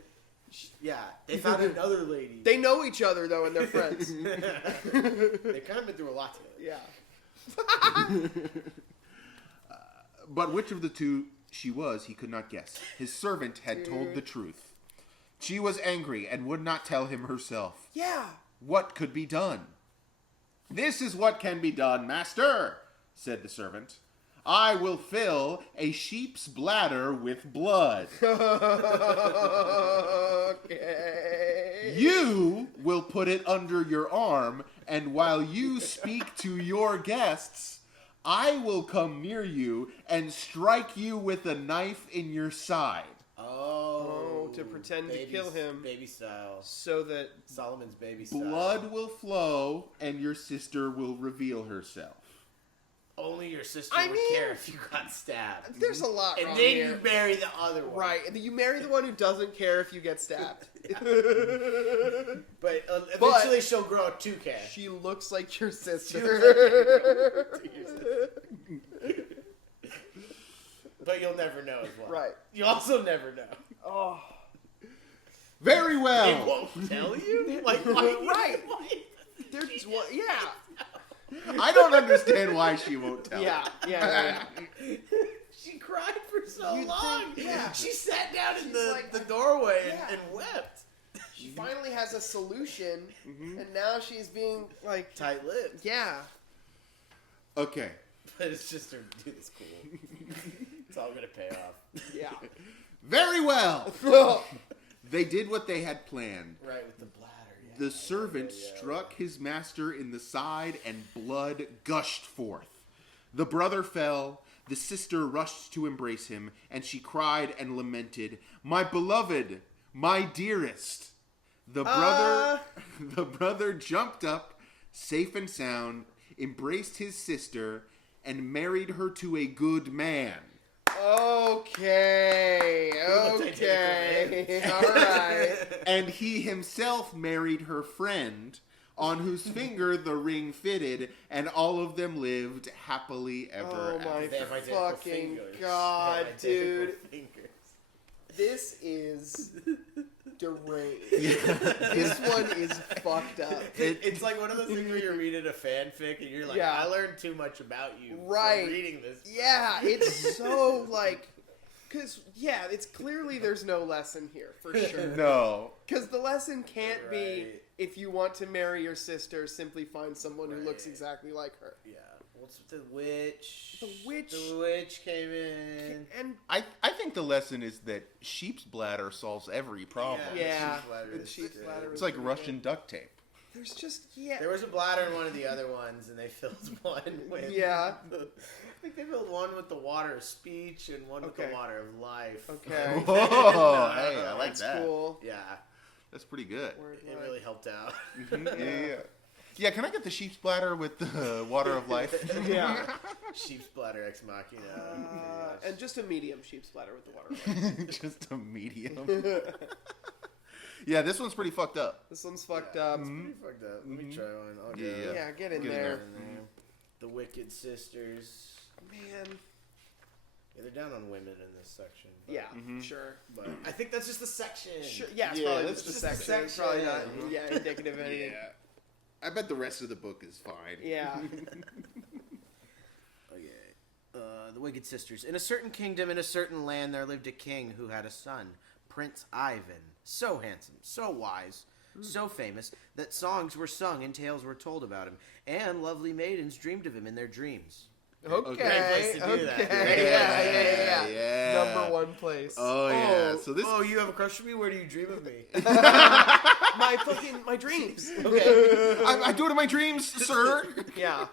Yeah, they found another lady. They know each other though, and they're friends. They've kind of been through a lot together. Yeah. But which of the two she was, he could not guess. His servant had told the truth. She was angry and would not tell him herself. Yeah. What could be done? This is what can be done, master, said the servant. I will fill a sheep's bladder with blood. Okay. You will put it under your arm, and while you speak to your guests, I will come near you and strike you with a knife in your side. Oh, to pretend to kill him. Baby style. So that Solomon's baby style. Blood will flow, and your sister will reveal herself. Only your sister I would mean, care if you got stabbed. there's a lot And wrong then here. you marry the other one. Right, and then you marry the one who doesn't care if you get stabbed. But eventually she'll grow to care. She looks like your sister. But you'll never know as well. Right. You also never know. Oh. Very They well. won't tell you? Like, why? Right. Why? They're just one. Yeah. I don't understand why she won't tell. Yeah. She cried for so You'd long. think- yeah. She sat down in She's the, like- the doorway Yeah. and wept. She finally has a solution, and now she's being like, Tight lips. yeah. Okay. But it's just her, dude, it's cool. It's all gonna pay off. Yeah. Very well. They did what they had planned. Right, with the bladder, yeah. The servant struck his master in the side, and blood gushed forth. The brother fell. The sister rushed to embrace him, and she cried and lamented, "My beloved, my dearest." The brother jumped up, safe and sound, embraced his sister, and married her to a good man. Okay. All right. And he himself married her friend, on whose finger the ring fitted, and all of them lived happily ever Oh my after. They have identical fucking fingers. god, They have identical dude. fingers. This is deranged. This one is fucked up. It's like one of those things where you're reading a fanfic and you're like, Yeah. I learned too much about you Right. from reading this. Yeah, it's so like, because it's clearly there's no lesson here for sure. No. Because the lesson can't be Right. if you want to marry your sister, simply find someone who looks Right. exactly like her. Yeah. What's with the witch? The witch- The witch came in. And I think the lesson is that sheep's bladder solves every problem. yeah, sheep's bladder the is sheep's good. bladder It's is like really Russian good. duct tape. There's just There was a bladder in one of the other ones, and they filled one with. Yeah. I think they filled one with the water of speech and one with Okay. the water of life. Okay. Oh, hey, I like That's that. cool. Yeah, That's pretty good. Word it life. really helped out. Yeah. Yeah, can I get the sheep's bladder with the water of life? Yeah. Sheep's bladder ex machina. And just a medium sheep's bladder with the water. Just a medium. Yeah, this one's pretty fucked up. This one's fucked up. It's pretty fucked up. Let me try one. I'll go. Yeah. Yeah, get in Get in there. there. The Wicked Sisters. Man. Yeah, they're down on women in this section. But, Yeah, sure. But I think that's just the section. Sure. Yeah, it's Yeah, probably that's just a just a section. It's probably not section. indicative of anything. Yeah. I bet the rest of the book is fine. Yeah. Okay. The Wicked Sisters. In a certain kingdom, in a certain land, there lived a king who had a son, Prince Ivan. So handsome, so wise, so famous, that songs were sung and tales were told about him, and lovely maidens dreamed of him in their dreams. Okay. Great place to do that. Okay. Yeah. Yeah. Number one place. Oh, yeah. So this. Oh, you have a crush on me? Where do you dream of me? My dreams. Okay. I do it in my dreams, sir. Yeah.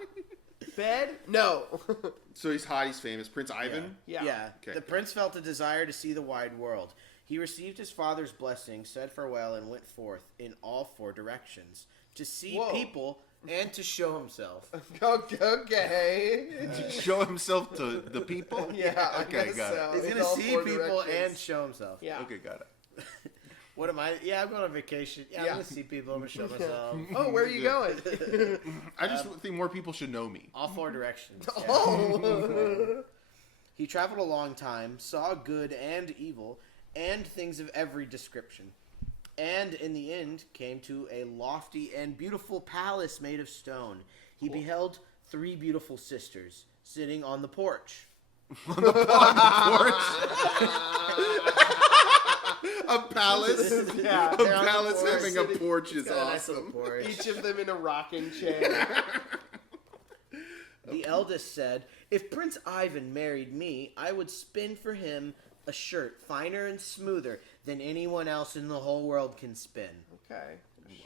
Bed? No. So he's hot, he's famous. Prince Ivan? Yeah. Okay. The prince felt a desire to see the wide world. He received his father's blessing, said farewell, and went forth in all four directions to see Whoa. people and to show himself. Okay. Show himself to the people? Yeah. I Okay, guess got it. so. He's In gonna all see four people directions. and show himself. Yeah. Okay, got it. What am I? Yeah, I'm going on vacation. Yeah, I'm Yeah. gonna see people. I'm gonna show myself. Oh, where are you going? I just think more people should know me. All four directions. Yeah. Oh. He traveled a long time, saw good and evil, and things of every description. And in the end, came to a lofty and beautiful palace made of stone. He beheld three beautiful sisters sitting on the porch. A palace? Yeah. A they're on the palace porch having a sitting- porch is Got a nice little awesome. porch. Each of them in a rocking chair. The eldest said, "If Prince Ivan married me, I would spin for him a shirt finer and smoother than anyone else in the whole world can spin." Okay.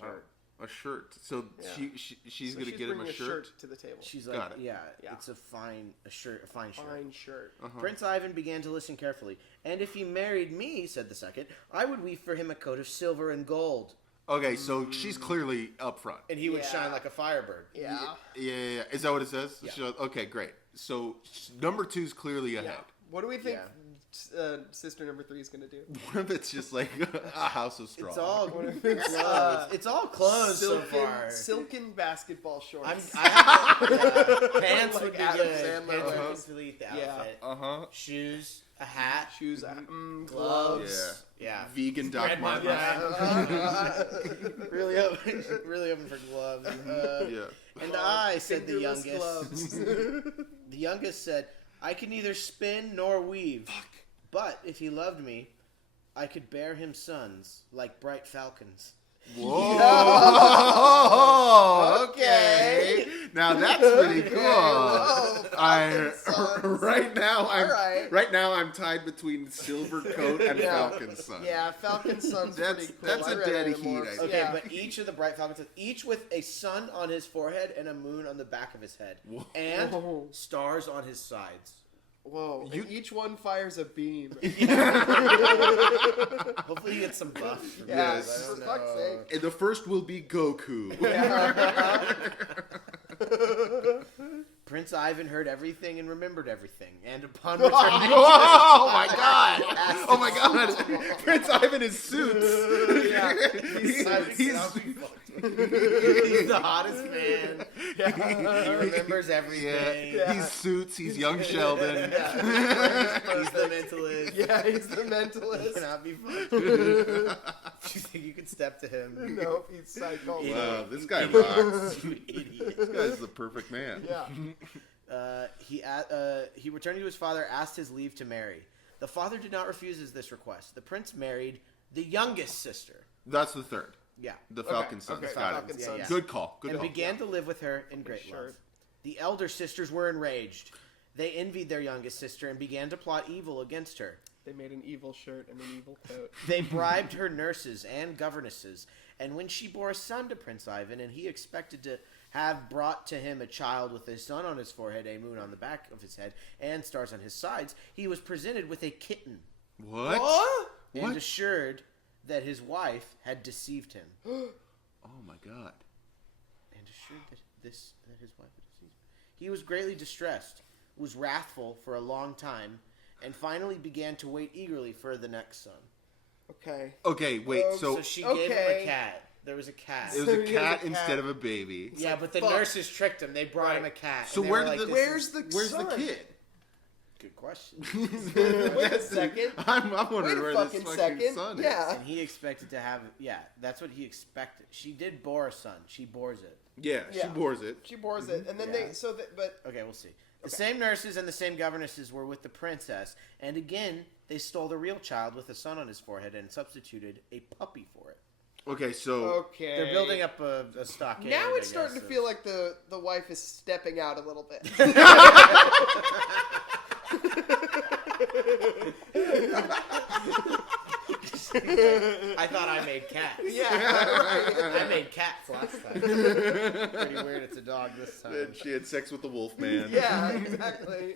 Wow. A shirt. So Yeah. she's So going to get him a bringing shirt? to the table. She's Got like, it. yeah, Yeah. it's a fine shirt. Fine shirt. Prince Ivan began to listen carefully. "And if he married me," said the second, "I would weave for him a coat of silver and gold, Okay, so she's clearly up front. and he would Yeah. shine like a firebird." Yeah. Yeah. Is that what it says? Yeah. Okay, great. So number two's clearly ahead. What do we think Yeah. sister number 3 is going to do? What if it's just like a house of straw? It's all clothes. Uh, It's all clothes so far. silken basketball shorts. Pants Like would be Adam good. Sandler. Pants Uh-huh. would complete the Yeah. outfit. Uh-huh. Shoes, a hat, Shoes, gloves. gloves. Yeah. Vegan Doc Red Martens. Martens. really open, really open for gloves. Yeah. And I, said the Fingerless youngest. gloves. The youngest said, "I can neither spin nor weave. But if he loved me, I could bear him sons like bright falcons." Whoa! Okay. Now that's pretty cool. Whoa, I Falcon right now I'm Alright. right now I'm tied between Silver Coat and Yeah. Falcon Sun. Yeah, Falcon Sun's That's- pretty cool. that's I a read daddy Animorphs. heat, I think. Okay, Yeah. but each of the bright falcons, each with a sun on his forehead and a moon on the back of his head, Whoa. and Whoa. stars on his sides. Whoa. You- And each one fires a beam. Hopefully, he gets some buff. From Yeah, those, I for don't fuck's know. sake. And the first will be Goku. Prince Ivan heard everything and remembered everything, and upon returning Oh my god! Oh my god! Prince Ivan is Suits. yeah, he's the hottest man. Yeah. He remembers everything. Yeah. He's Suits. He's young Sheldon. He's the mentalist. Yeah, he's the mentalist. Cannot be fun. Do you think you could step to him? No, he's psycho. Wow, this guy rocks. You idiot. This guy's the perfect man. Yeah. He returning to his father, asked his leave to marry. The father did not refuse this request. The prince married the youngest sister. That's the third. Yeah. The Falcon Sons. Okay, Got Falcon it. Sons. Yeah. Good call. Good And call. began to live with her in great Sure. love. The elder sisters were enraged. They envied their youngest sister and began to plot evil against her. They made an evil shirt and an evil coat. They bribed her nurses and governesses, and when she bore a son to Prince Ivan, and he expected to have brought to him a child with a sun on his forehead, a moon on the back of his head, and stars on his sides, he was presented with a kitten What? and What? assured that his wife had deceived him. Oh my god. And assured that his wife had deceived him. He was greatly distressed, was wrathful for a long time, and finally began to wait eagerly for the next son. Okay. Okay, wait. So- So she gave him okay. a cat. There was a cat. It was So a he has a cat cat. instead of a baby. Yeah, but the fuck. nurses tricked him. They brought him a cat. So and they where were did like, the Where's the where's son? the kid? Good question. Wait a second. I'm Wait wondering a where fucking this second. son is. Yeah. And he expected to have, that's what he expected. She did bore a son. She bores it. Yeah, she Yeah. bores it. She bores it, and then Yeah. but Okay, we'll see. The same nurses and the same governesses were with the princess, and again, they stole the real child with a sun on his forehead and substituted a puppy for it. Okay, so okay. They're building up a stockade. Now it's I starting guess, to feel like the wife is stepping out a little bit. I thought I made cats. Yeah, I made cats last time. Pretty weird it's a dog this time. then she had sex with the wolf man. yeah, exactly.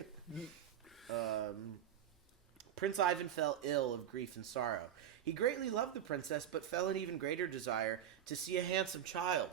Prince Ivan fell ill of grief and sorrow. He greatly loved the princess, but felt an even greater desire to see a handsome child.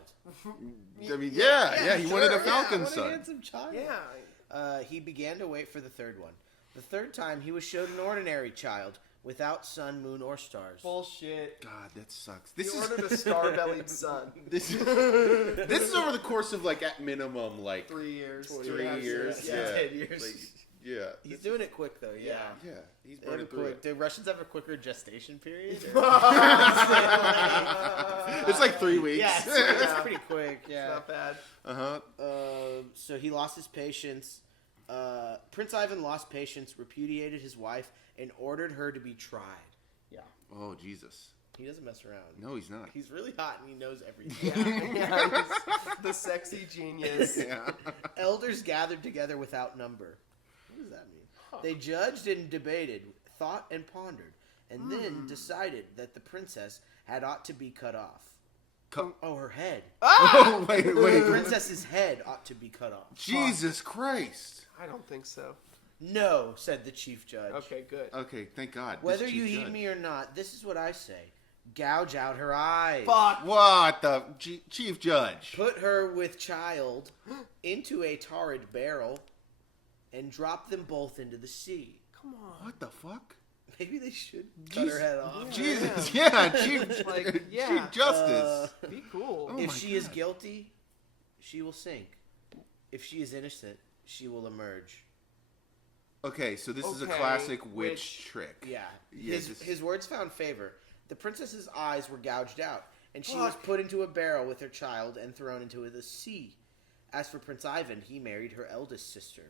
I mean, yeah, he wanted a sure, Falcon What a son. handsome child. Yeah. He began to wait for the third one. The third time, he was showed an ordinary child without sun, moon, or stars. Bullshit. God, that sucks. You This is ordered a star-bellied son. this is over the course of like at minimum like 3 years. 3 Yeah, years. yeah, Yeah, 10 years. Like, yeah. He's doing it quick, though, yeah. Yeah, he's They have a burning through quick, it. do Russians have a quicker gestation period? It's like 3 weeks. Yeah, it's pretty quick, yeah. Not bad. Uh-huh. So he lost his patience. Prince Ivan lost patience, repudiated his wife, and ordered her to be tried. Yeah. Oh, Jesus. He doesn't mess around. No, he's not. He's really hot and he knows everything. Yeah, he's the sexy genius. Yeah. Elders gathered together without number. What does that mean? They judged and debated, thought and pondered, and then decided that the princess had ought to be cut off. Oh, her head. Oh, wait. The princess's head ought to be cut off. Jesus Christ. I don't think so. No, said the chief judge. Okay, good. Okay, thank God. This Whether you chief heed judge. me or not, this is what I say. Gouge out her eyes. Fuck. What the chief judge? Put her with child into a torrid barrel and drop them both into the sea. Come on. What the fuck? Maybe they should cut her head off. Jesus, yeah, chief, Like, yeah. chief justice. Be cool. Oh If my she is God. guilty, she will sink. If she is innocent, she will emerge. Okay, so this is a Okay, classic witch witch. trick. Yeah. Yeah, His, just- his words found favor. The princess's eyes were gouged out, and she was put into a barrel with her child and thrown into the sea. As for Prince Ivan, he married her eldest sister,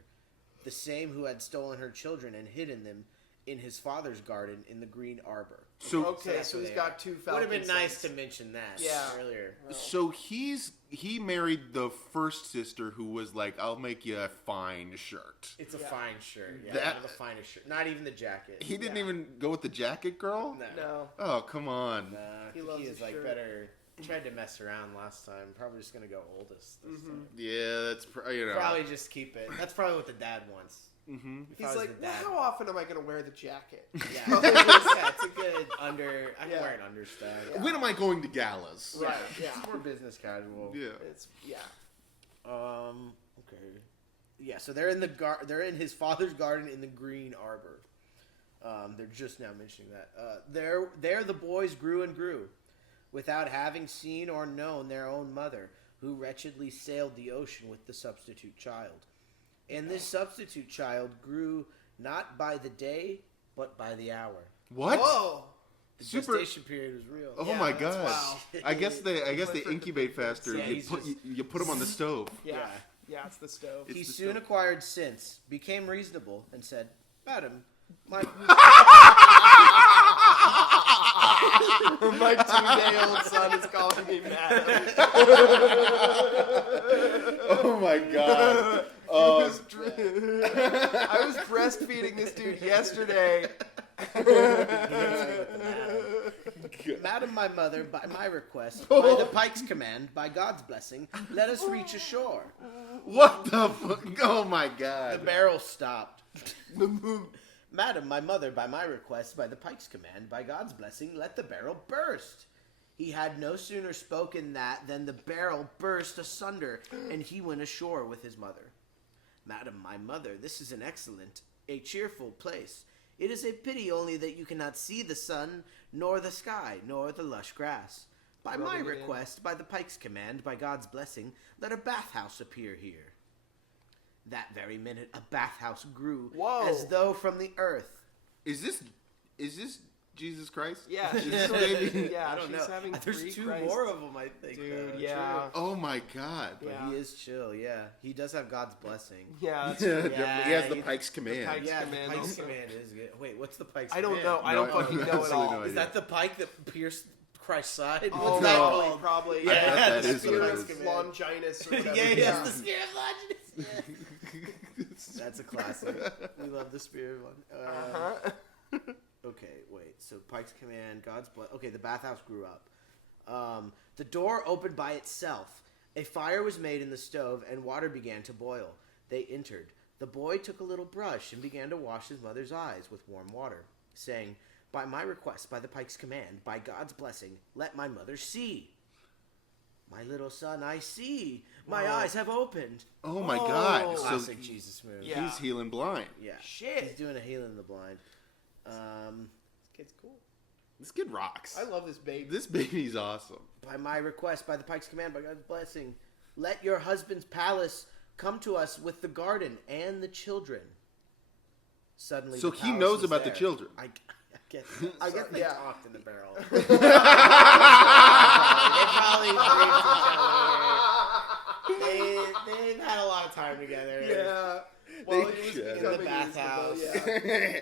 the same who had stolen her children and hidden them in his father's garden in the green arbor. So, Okay, that's so what he's they got are. 2 Would Falcon have been nice sons. to mention that Yeah. earlier. so he married the first sister who was like, "I'll make you a fine shirt." It's a fine shirt. Yeah, That- one of the finest shirt. Not even the jacket. He didn't even go with the jacket girl. No. No. Oh, come on. Nah, He he, loves is his like shirt. better. Tried to mess around last time. Probably just gonna go oldest this time. Yeah, that's you know. Probably just keep it. That's probably what the dad wants. Mm-hmm. If I He's was like, the well, dad. how often am I going to wear the jacket? Yeah, yeah, it's a good under. I can Yeah. wear an understyle. When am I going to galas? Right, yeah. It's more business casual. Yeah. It's, yeah. Okay. Yeah, so they're in they're in his father's garden in the green arbor. They're just now mentioning that. There the boys grew and grew, without having seen or known their own mother, who wretchedly sailed the ocean with the substitute child. And this substitute child grew not by the day, but by the hour. What? Whoa! The Super- gestation period was real. Oh Yeah, my that's god! wow. I guess they incubate faster. Yeah, you put them on the stove. Yeah. Yeah, it's the stove. He the soon stuff. acquired sense, became reasonable, and said, "Madam, my My 2-day-old son is calling me madam. Oh my god! I was breastfeeding this dude yesterday. Madam, my mother, by my request, by the pike's command, by God's blessing, let us reach ashore." What the fuck? Oh my The god! barrel stopped. "Madam, my mother, by my request, by the pike's command, by God's blessing, let the barrel burst." He had no sooner spoken that than the barrel burst asunder, and he went ashore with his mother. "Madam, my mother, this is an excellent, a cheerful place. It is a pity only that you cannot see the sun, nor the sky, nor the lush grass. By my Rubbing it in. request, by the pike's command, by God's blessing, let a bathhouse appear here." That very minute, a bathhouse grew, Whoa. as though from the earth. Is this Jesus Christ? Yeah, Is she's this sort baby? of, yeah, I don't she's know. having There's three two Christs. more of them, I think. Dude, though. yeah. Oh my god! True. Yeah. He is chill, yeah. He does have God's blessing. Yeah, that's Yeah, true. Yeah, he has the he- Pike's command. Pike's Yeah, command the pike's also. command is good. Wait, what's the pike's I don't command? know. I don't No, fucking know at absolutely all. no Is idea. that the pike that pierced Christ's side? Oh, What's that probably, called? probably. Yeah, I bet that the is spear what it of is. command. Longinus or whatever. Yeah, yes, the spear of Longinus. Yeah. That's a classic. We love the spear of Longinus. Uh-huh. Okay, wait. So Pike's command, God's blood. Okay, the bathhouse grew up. The door opened by itself. A fire was made in the stove, and water began to boil. They entered. The boy took a little brush and began to wash his mother's eyes with warm water, saying, "By my request, by the Pike's command, by God's blessing, let my mother see." "My little son, I see. My Whoa. eyes have opened." Oh my Oh. god! So Classic Jesus move. Yeah. he's healing blind. Yeah. Shit. He's doing a healing the blind. This kid's cool. This kid rocks. I love this baby. This baby's awesome. "By my request, by the Pike's command, by God's blessing, let your husband's palace come to us with the garden and the children." Suddenly, So the he palace knows was about the there. children. I guess. I guess they yeah. talked in the barrel. They probably briefed each other. They've had a lot of time together. Yeah. Well, They it was should. In the becoming bathhouse. reasonable, Yeah.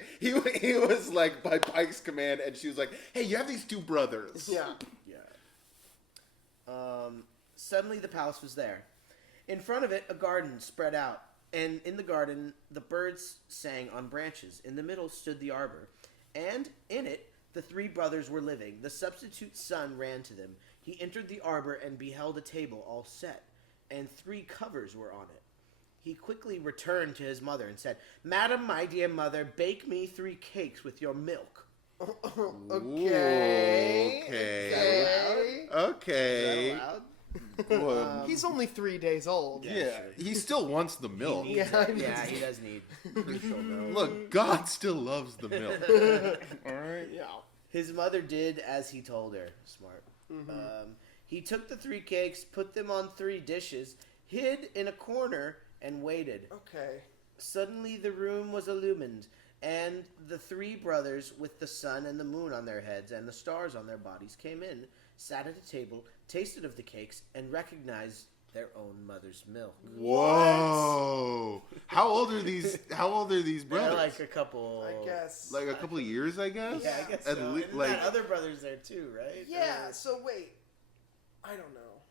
he was like by Pike's command, and she was like, "Hey, you have these two brothers." Yeah. Yeah. Suddenly, the palace was there. In front of it, a garden spread out, and in the garden, the birds sang on branches. In the middle stood the arbor, and in it, the three brothers were living. The substitute son ran to them. He entered the arbor and beheld a table all set, and 3 covers were on it. He quickly returned to his mother and said, "Madam, my dear mother, bake me 3 cakes with your milk." Okay. Okay. Okay. Is that allowed? Well, He's only 3 days old. yeah, he still wants the milk. He needs Yeah, it. he Yeah, needs he does need crucial milk. Look, God still loves the milk. All right. Yeah. His mother did as he told her. Smart. He took the 3 cakes, put them on 3 dishes, hid in a corner, and waited. Okay. Suddenly the room was illumined, and the 3 brothers, with the sun and the moon on their heads and the stars on their bodies, came in, sat at a table, tasted of the cakes, and recognized their own mother's milk. Whoa! How old are these? How old are these They're brothers? like a couple. I guess. Like a couple of years, I guess. Yeah, I guess At so. le- And like that other brothers there too, right? Yeah, Or- so wait. I don't know.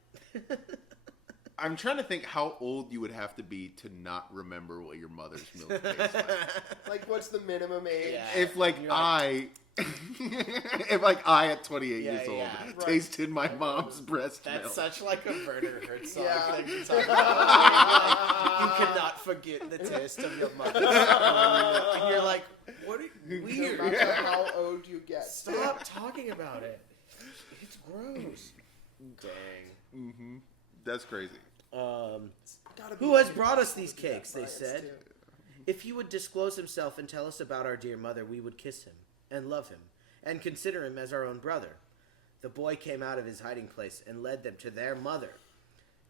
I'm trying to think how old you would have to be to not remember what your mother's milk tastes like. Like, what's the minimum age? Yeah. If like You're like- if like I at 28 Yeah, years old yeah. Right. tasted my mom's breast That's milk. such like a Werner Herzog Yeah. thing to talk about. Like, you cannot forget the taste of your mother's milk. And you're like, what are you, No weird. matter how old you get. Stop talking about it. It's gross. Dang. That's crazy. gotta be Who has like- brought us these Yeah, cakes? They Brian's said. too. If he would disclose himself and tell us about our dear mother, we would kiss him and love him and consider him as our own brother. The boy came out of his hiding place and led them to their mother.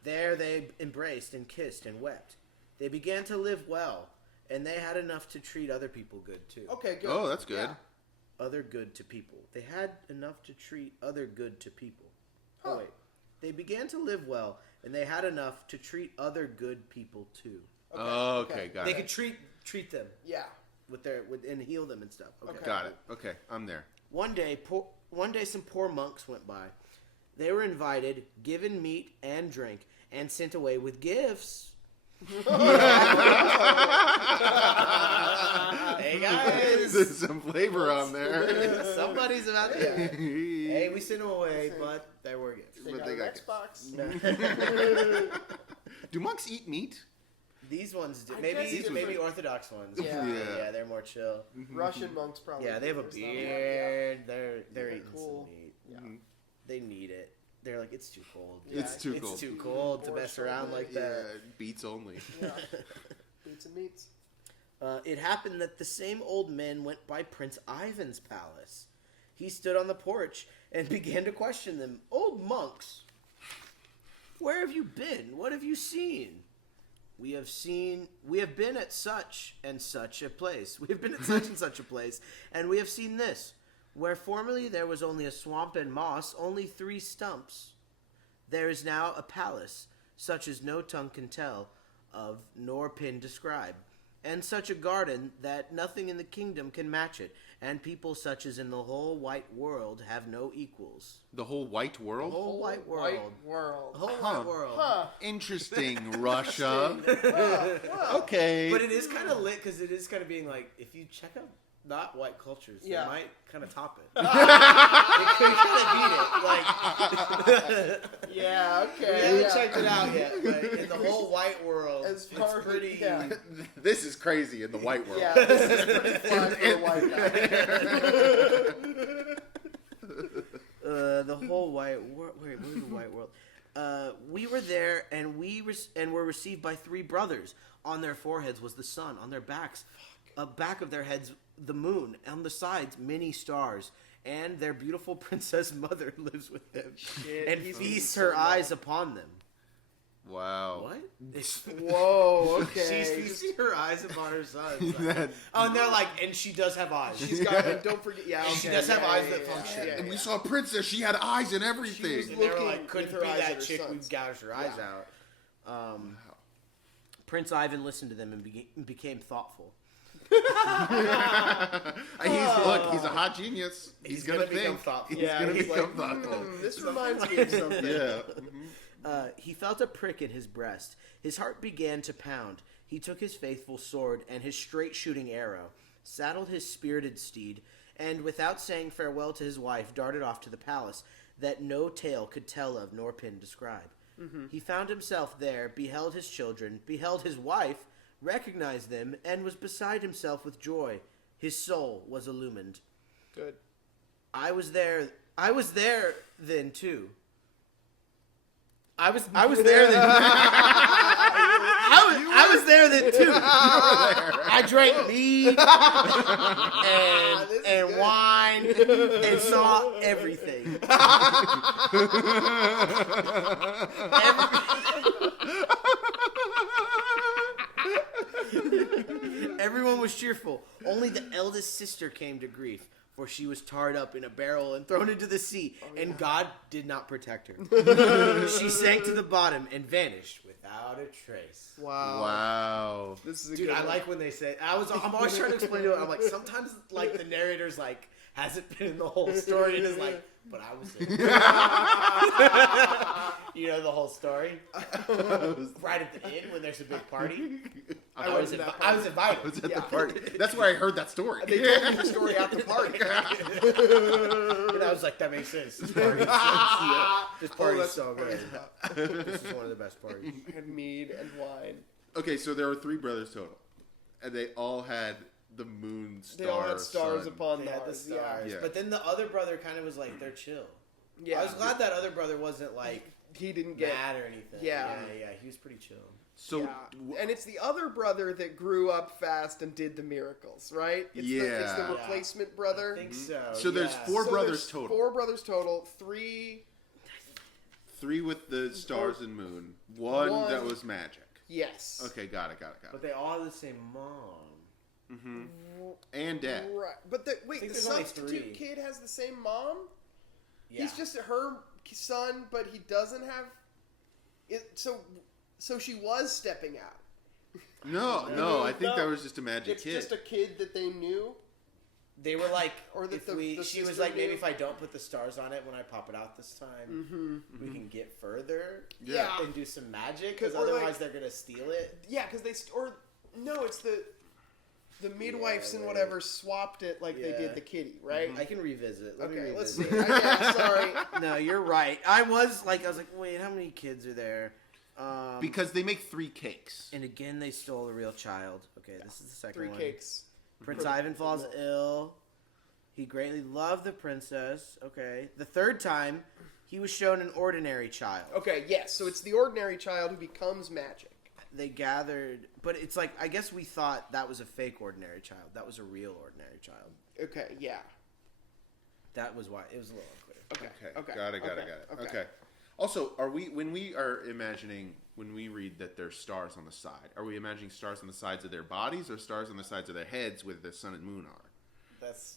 There they embraced and kissed and wept. They began to live well, and they had enough to treat other people good too. Okay, good. Oh, that's good. Yeah. Other good to people. They had enough to treat other good to people. Huh. Oh wait. They began to live well, and they had enough to treat other good people too. Okay, got They it. could treat them Yeah. and heal them and stuff. Okay. Got it. Okay, I'm there. One day some poor monks went by. They were invited, given meat and drink, and sent away with gifts. Hey guys, There's some flavor on there. somebody's about to. Hey, we sent them away, but there were gifts. They But got they an got Xbox. Do monks eat meat? These ones do. I Maybe guess it's maybe like- Orthodox ones. Yeah. Yeah, they're more chill. Russian monks probably. Yeah, they have a do or something. beard. They're They're eating cool. some meat. Yeah. They need it. They're like, it's too cold. Yeah, It's too cold. It's too cold to Borscht mess around all like Yeah, that. beets only. Yeah. Beats and meats. It happened that the same old men went by Prince Ivan's palace. He stood on the porch and began to question them. Old monks, where have you been? What have you seen? We have been at such and such a place. We have been at such and such a place, and we have seen this. Where formerly there was only a swamp and moss, only 3 stumps. There is now a palace, such as no tongue can tell of, nor pen describe, and such a garden that nothing in the kingdom can match it, and people such as in the whole white world have no equals. The whole white world? Whole white world. White world. The whole Huh. white world. Huh. Interesting, Russia. Well, Okay. But it is kind of lit because it is kind of being like, if you check out not white cultures, Yeah. they might kind of top it. It could kind of beat it. Like, yeah, we okay. haven't Yeah. checked it out yet. But in the whole white world, As it's far as pretty. yeah. This is crazy in the white world. Yeah, this is pretty fly for a white guy. The whole white world. Wait, where's the white world? We were there, and were received by 3 brothers. On their foreheads was the sun. On their backs, back of their heads, the moon. On the sides, many stars. And their beautiful princess mother lives with them, Shit, and he's feasts so her dumb. eyes upon them. Wow. What? Whoa, okay. She's feasting her eyes upon her son. Like, and they're like, and she does have eyes. She's got, and don't forget, yeah, And okay, she does have yeah, eyes yeah, that yeah, function. yeah, And yeah. we saw a princess. She had eyes and She everything. was And they were looking like, couldn't with be her eyes at that her chick who sons. gouged her eyes Yeah. out. Prince Ivan listened to them and became thoughtful. He's a hot genius. He's gonna become think. thoughtful. He's Yeah, gonna he's become like, thoughtful. This reminds me of something. Yeah. He felt a prick in his breast. His heart began to pound. He took his faithful sword and his straight-shooting arrow, saddled his spirited steed, and without saying farewell to his wife, darted off to the palace that no tale could tell of nor pen describe. He found himself there, beheld his children, beheld his wife, recognized them, and was beside himself with joy. His soul was illumined. Good. I was there then too. I was there then. I was there then too. I drank mead This is and good. wine and saw everything. Everyone was cheerful. Only the eldest sister came to grief, for she was tarred up in a barrel and thrown into the sea, and God did not protect her. She sank to the bottom and vanished without a trace. Wow. Wow. This is a Dude, good I one. like when they say. I'm always trying to explain to it. I'm like, sometimes like the narrator's like hasn't been in the whole story and is like, but I was there. You know the whole story. Right at the end when there's a big party. I was invited. I was at the party. That's where I heard that story. They told me the story at the party. And I was like, that makes sense. This party is that's so good. This is one of the best parties. And mead and wine. Okay, so there were 3 brothers total, and they all had the moon star. They all had stars sun. upon They had the theirs, stars. Yeah. But then the other brother kind of was like, they're chill. Yeah. I was glad that other brother wasn't like He didn't get. mad or anything. Yeah. Yeah, he was pretty chill. So, yeah. And it's the other brother that grew up fast and did the miracles, right? It's Yeah. it's the Yeah. replacement brother. I think so. So there's yeah. four So brothers there's total. 4 brothers total. 3. 3 with the stars and moon. One that was magic. Yes. Okay, got it. But they all have the same mom. Mm-hmm. And dad. Right. But wait, think the there's only substitute 3. kid has the same mom? Yeah. He's just her son, but he doesn't have it. So she was stepping out. No, I think that was just a magic It's kid. just a kid that they knew. They were like, Or that if the she was sister like, maybe knew. if I don't put the stars on it when I pop it out this time, we can get further Yeah. and do some magic, because Or, like- otherwise they're going to steal it. Yeah, because it's the midwives and wait. whatever swapped it like they Yeah. did the kitty, right? I can revisit. Let me Okay, let's revisit. see. Yeah, sorry. No, you're right. I was like, wait, how many kids are there? Because they make 3 cakes. And again, they stole a real child. Okay, this is the second 3 one. cakes. Prince Ivan falls ill. He greatly loved the princess. Okay. The third time, he was shown an ordinary child. Okay, yes. So it's the ordinary child who becomes magic. They gathered, but it's like, I guess we thought that was a fake ordinary child. That was a real ordinary child. Okay, yeah. That was why it was a little unclear. Okay. Got it. Okay. Also, when we read that there's stars on the side, are we imagining stars on the sides of their bodies or stars on the sides of their heads where the sun and moon are? That's.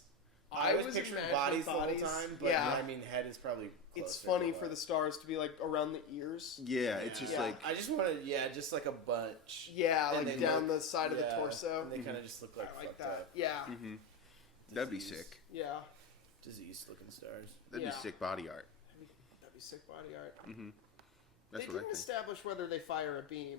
I I was was picturing imagining bodies the whole bodies. time, but Yeah. I mean, head is probably. It's closer funny to for what- the stars to be like around the ears. Yeah, it's just Yeah. like I just wanted, just like a bunch. Yeah, And like then down look- the side of the torso. And they kind of just look like, I like fucked that. up, Yeah. that'd be disease. sick. Yeah. disease-looking stars. That'd Yeah. be sick body art. That'd be sick body art. That's They what I didn't think. establish whether they fire a beam.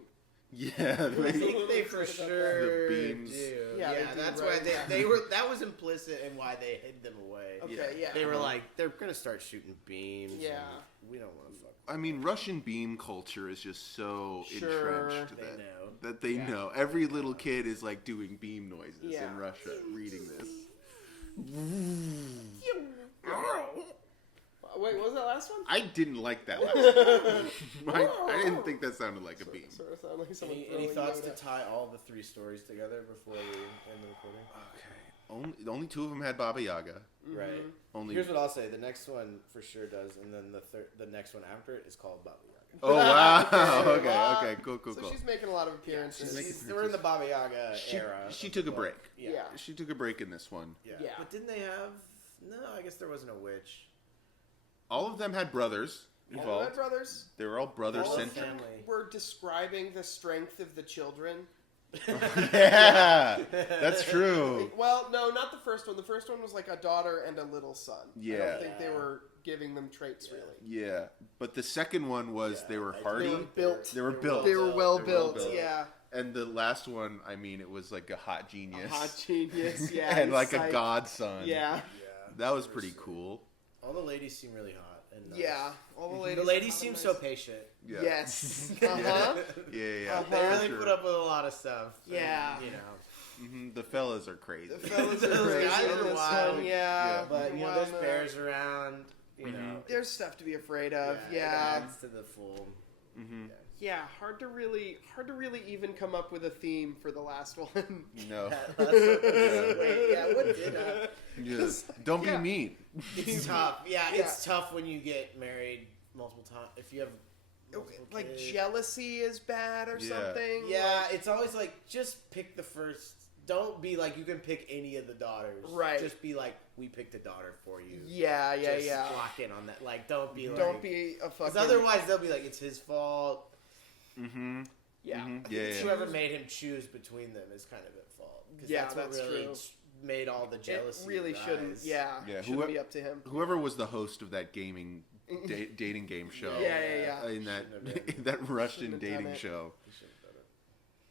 Yeah, I they, think they for sure The beams. do. Yeah, Yeah, they do, that's right? why they were. That was implicit in why they hid them away. Okay, yeah. They were like, they're gonna start shooting beams. Yeah. and we don't want to fuck. I mean, Russian beam culture is just so Sure. entrenched They that know. that they Yeah. know. Every little kid is like doing beam noises Yeah. in Russia, reading this. Wait, what was that last one? I didn't like that last one. I didn't think that sounded like a beam. Sort of sound like someone Any throwing thoughts Yoda. to tie all the 3 stories together before we end the recording? Only 2 of them had Baba Yaga. Right. Only. Here's what I'll say: the next one for sure does, and then the next one after it is called Baba Yaga. Oh wow! Okay. Okay, cool. So she's making a lot of appearances. We're in the Baba Yaga era. She of took the a book. break. Yeah. She took a break in this one. Yeah. Yeah. But didn't they have? No, I guess there wasn't a witch. All of them had brothers All the involved. brothers. They were all brother All of centric. them. We're describing the strength of the children. Yeah, that's true. Well, no, not the first one. The first one was like a daughter and a little son. I Yeah. don't think they were giving them traits really. Yeah, but the second one was they were hardy. They were built. They were built. They were well They were well built. built. Yeah. And the last one, I mean, it was like a hot genius. A hot genius. Yeah. and he's like a psyched. godson. Yeah. That was pretty cool. All the ladies seem really hot. And nice. Yeah. All the ladies. The ladies are seem nice. so patient. Yeah. Yes. Uh huh. Yeah. They really Sure. put up with a lot of stuff. and, Yeah. you know. The fellas are crazy. The fellas are Those crazy guys in are this wild. one. Yeah. Yeah. But you know, Well, there's bears around. You know, There's stuff to be afraid of. it Yeah. adds to the full. Yeah. Hard to really even come up with a theme for the last one. No. Wait. Yeah. What did? Just don't be mean. It's tough. Yeah, it's tough when you get married multiple times. If you have multiple Like kids. jealousy is bad or Yeah. something. Yeah, it's always like just pick the first. Don't be like you can pick any of the daughters. Right. Just be like we picked a daughter for you. Yeah. Just Yeah. lock in on that. Like don't be like. Don't be a fucking. Because otherwise they'll be like it's his fault. Mm-hmm. Yeah. Yeah. It's whoever made him choose between them is kind of at fault. 'Cause Yeah, that's what that's really true. made all the It jealousy. really rise. shouldn't. Yeah. Yeah, Shouldn't whoe- be up to him. Whoever was the host of that dating game show. Yeah. In that Shouldn't have been. in that Russian Shouldn't have done dating it. show. He should have done it.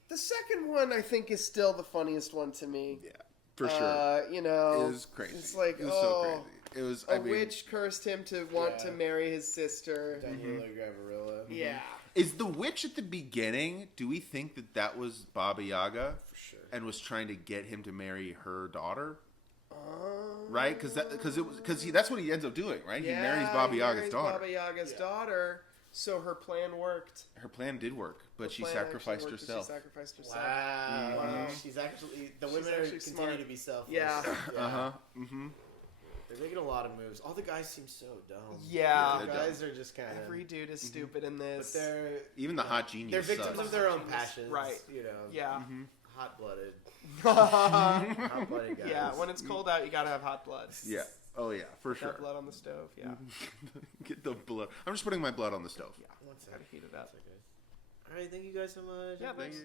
The second one, I think, is still the funniest one to me. Yeah, for sure. You know, It was crazy. It's like, it was oh, so crazy. It was. a I mean, witch cursed him to want to Yeah. marry his sister. Daniela Gavarilla. Yeah. is the witch at the beginning? Do we think that was Baba Yaga For sure. and was trying to get him to marry her daughter? Right? Because that's what he ends up doing. Right? He marries Baba Yaga's daughter. Baba Yaga's daughter. So her plan worked. Her plan did work, but Her she plan sacrificed actually worked, but herself. She sacrificed herself. Wow. Wow. She's actually the She's women actually continue smart. to be selfless. Yeah. Mm-hmm. They're making a lot of moves. All the guys seem so dumb. Yeah. the they're guys are just kind of. Every dude is stupid in But this. they're Even the hot genius. they're victims sucks. of their own Genius. passions. Right. You know. Yeah. Hot blooded. Yeah. Hot blooded guys. When it's cold out, you gotta have hot blood. Yeah. Oh yeah, for That sure. blood on the stove. Yeah. Get the blood. I'm just putting my blood on the stove. Yeah. One second. Gotta heat it up. All right. Thank you guys so much. Yeah, Thank thanks. you.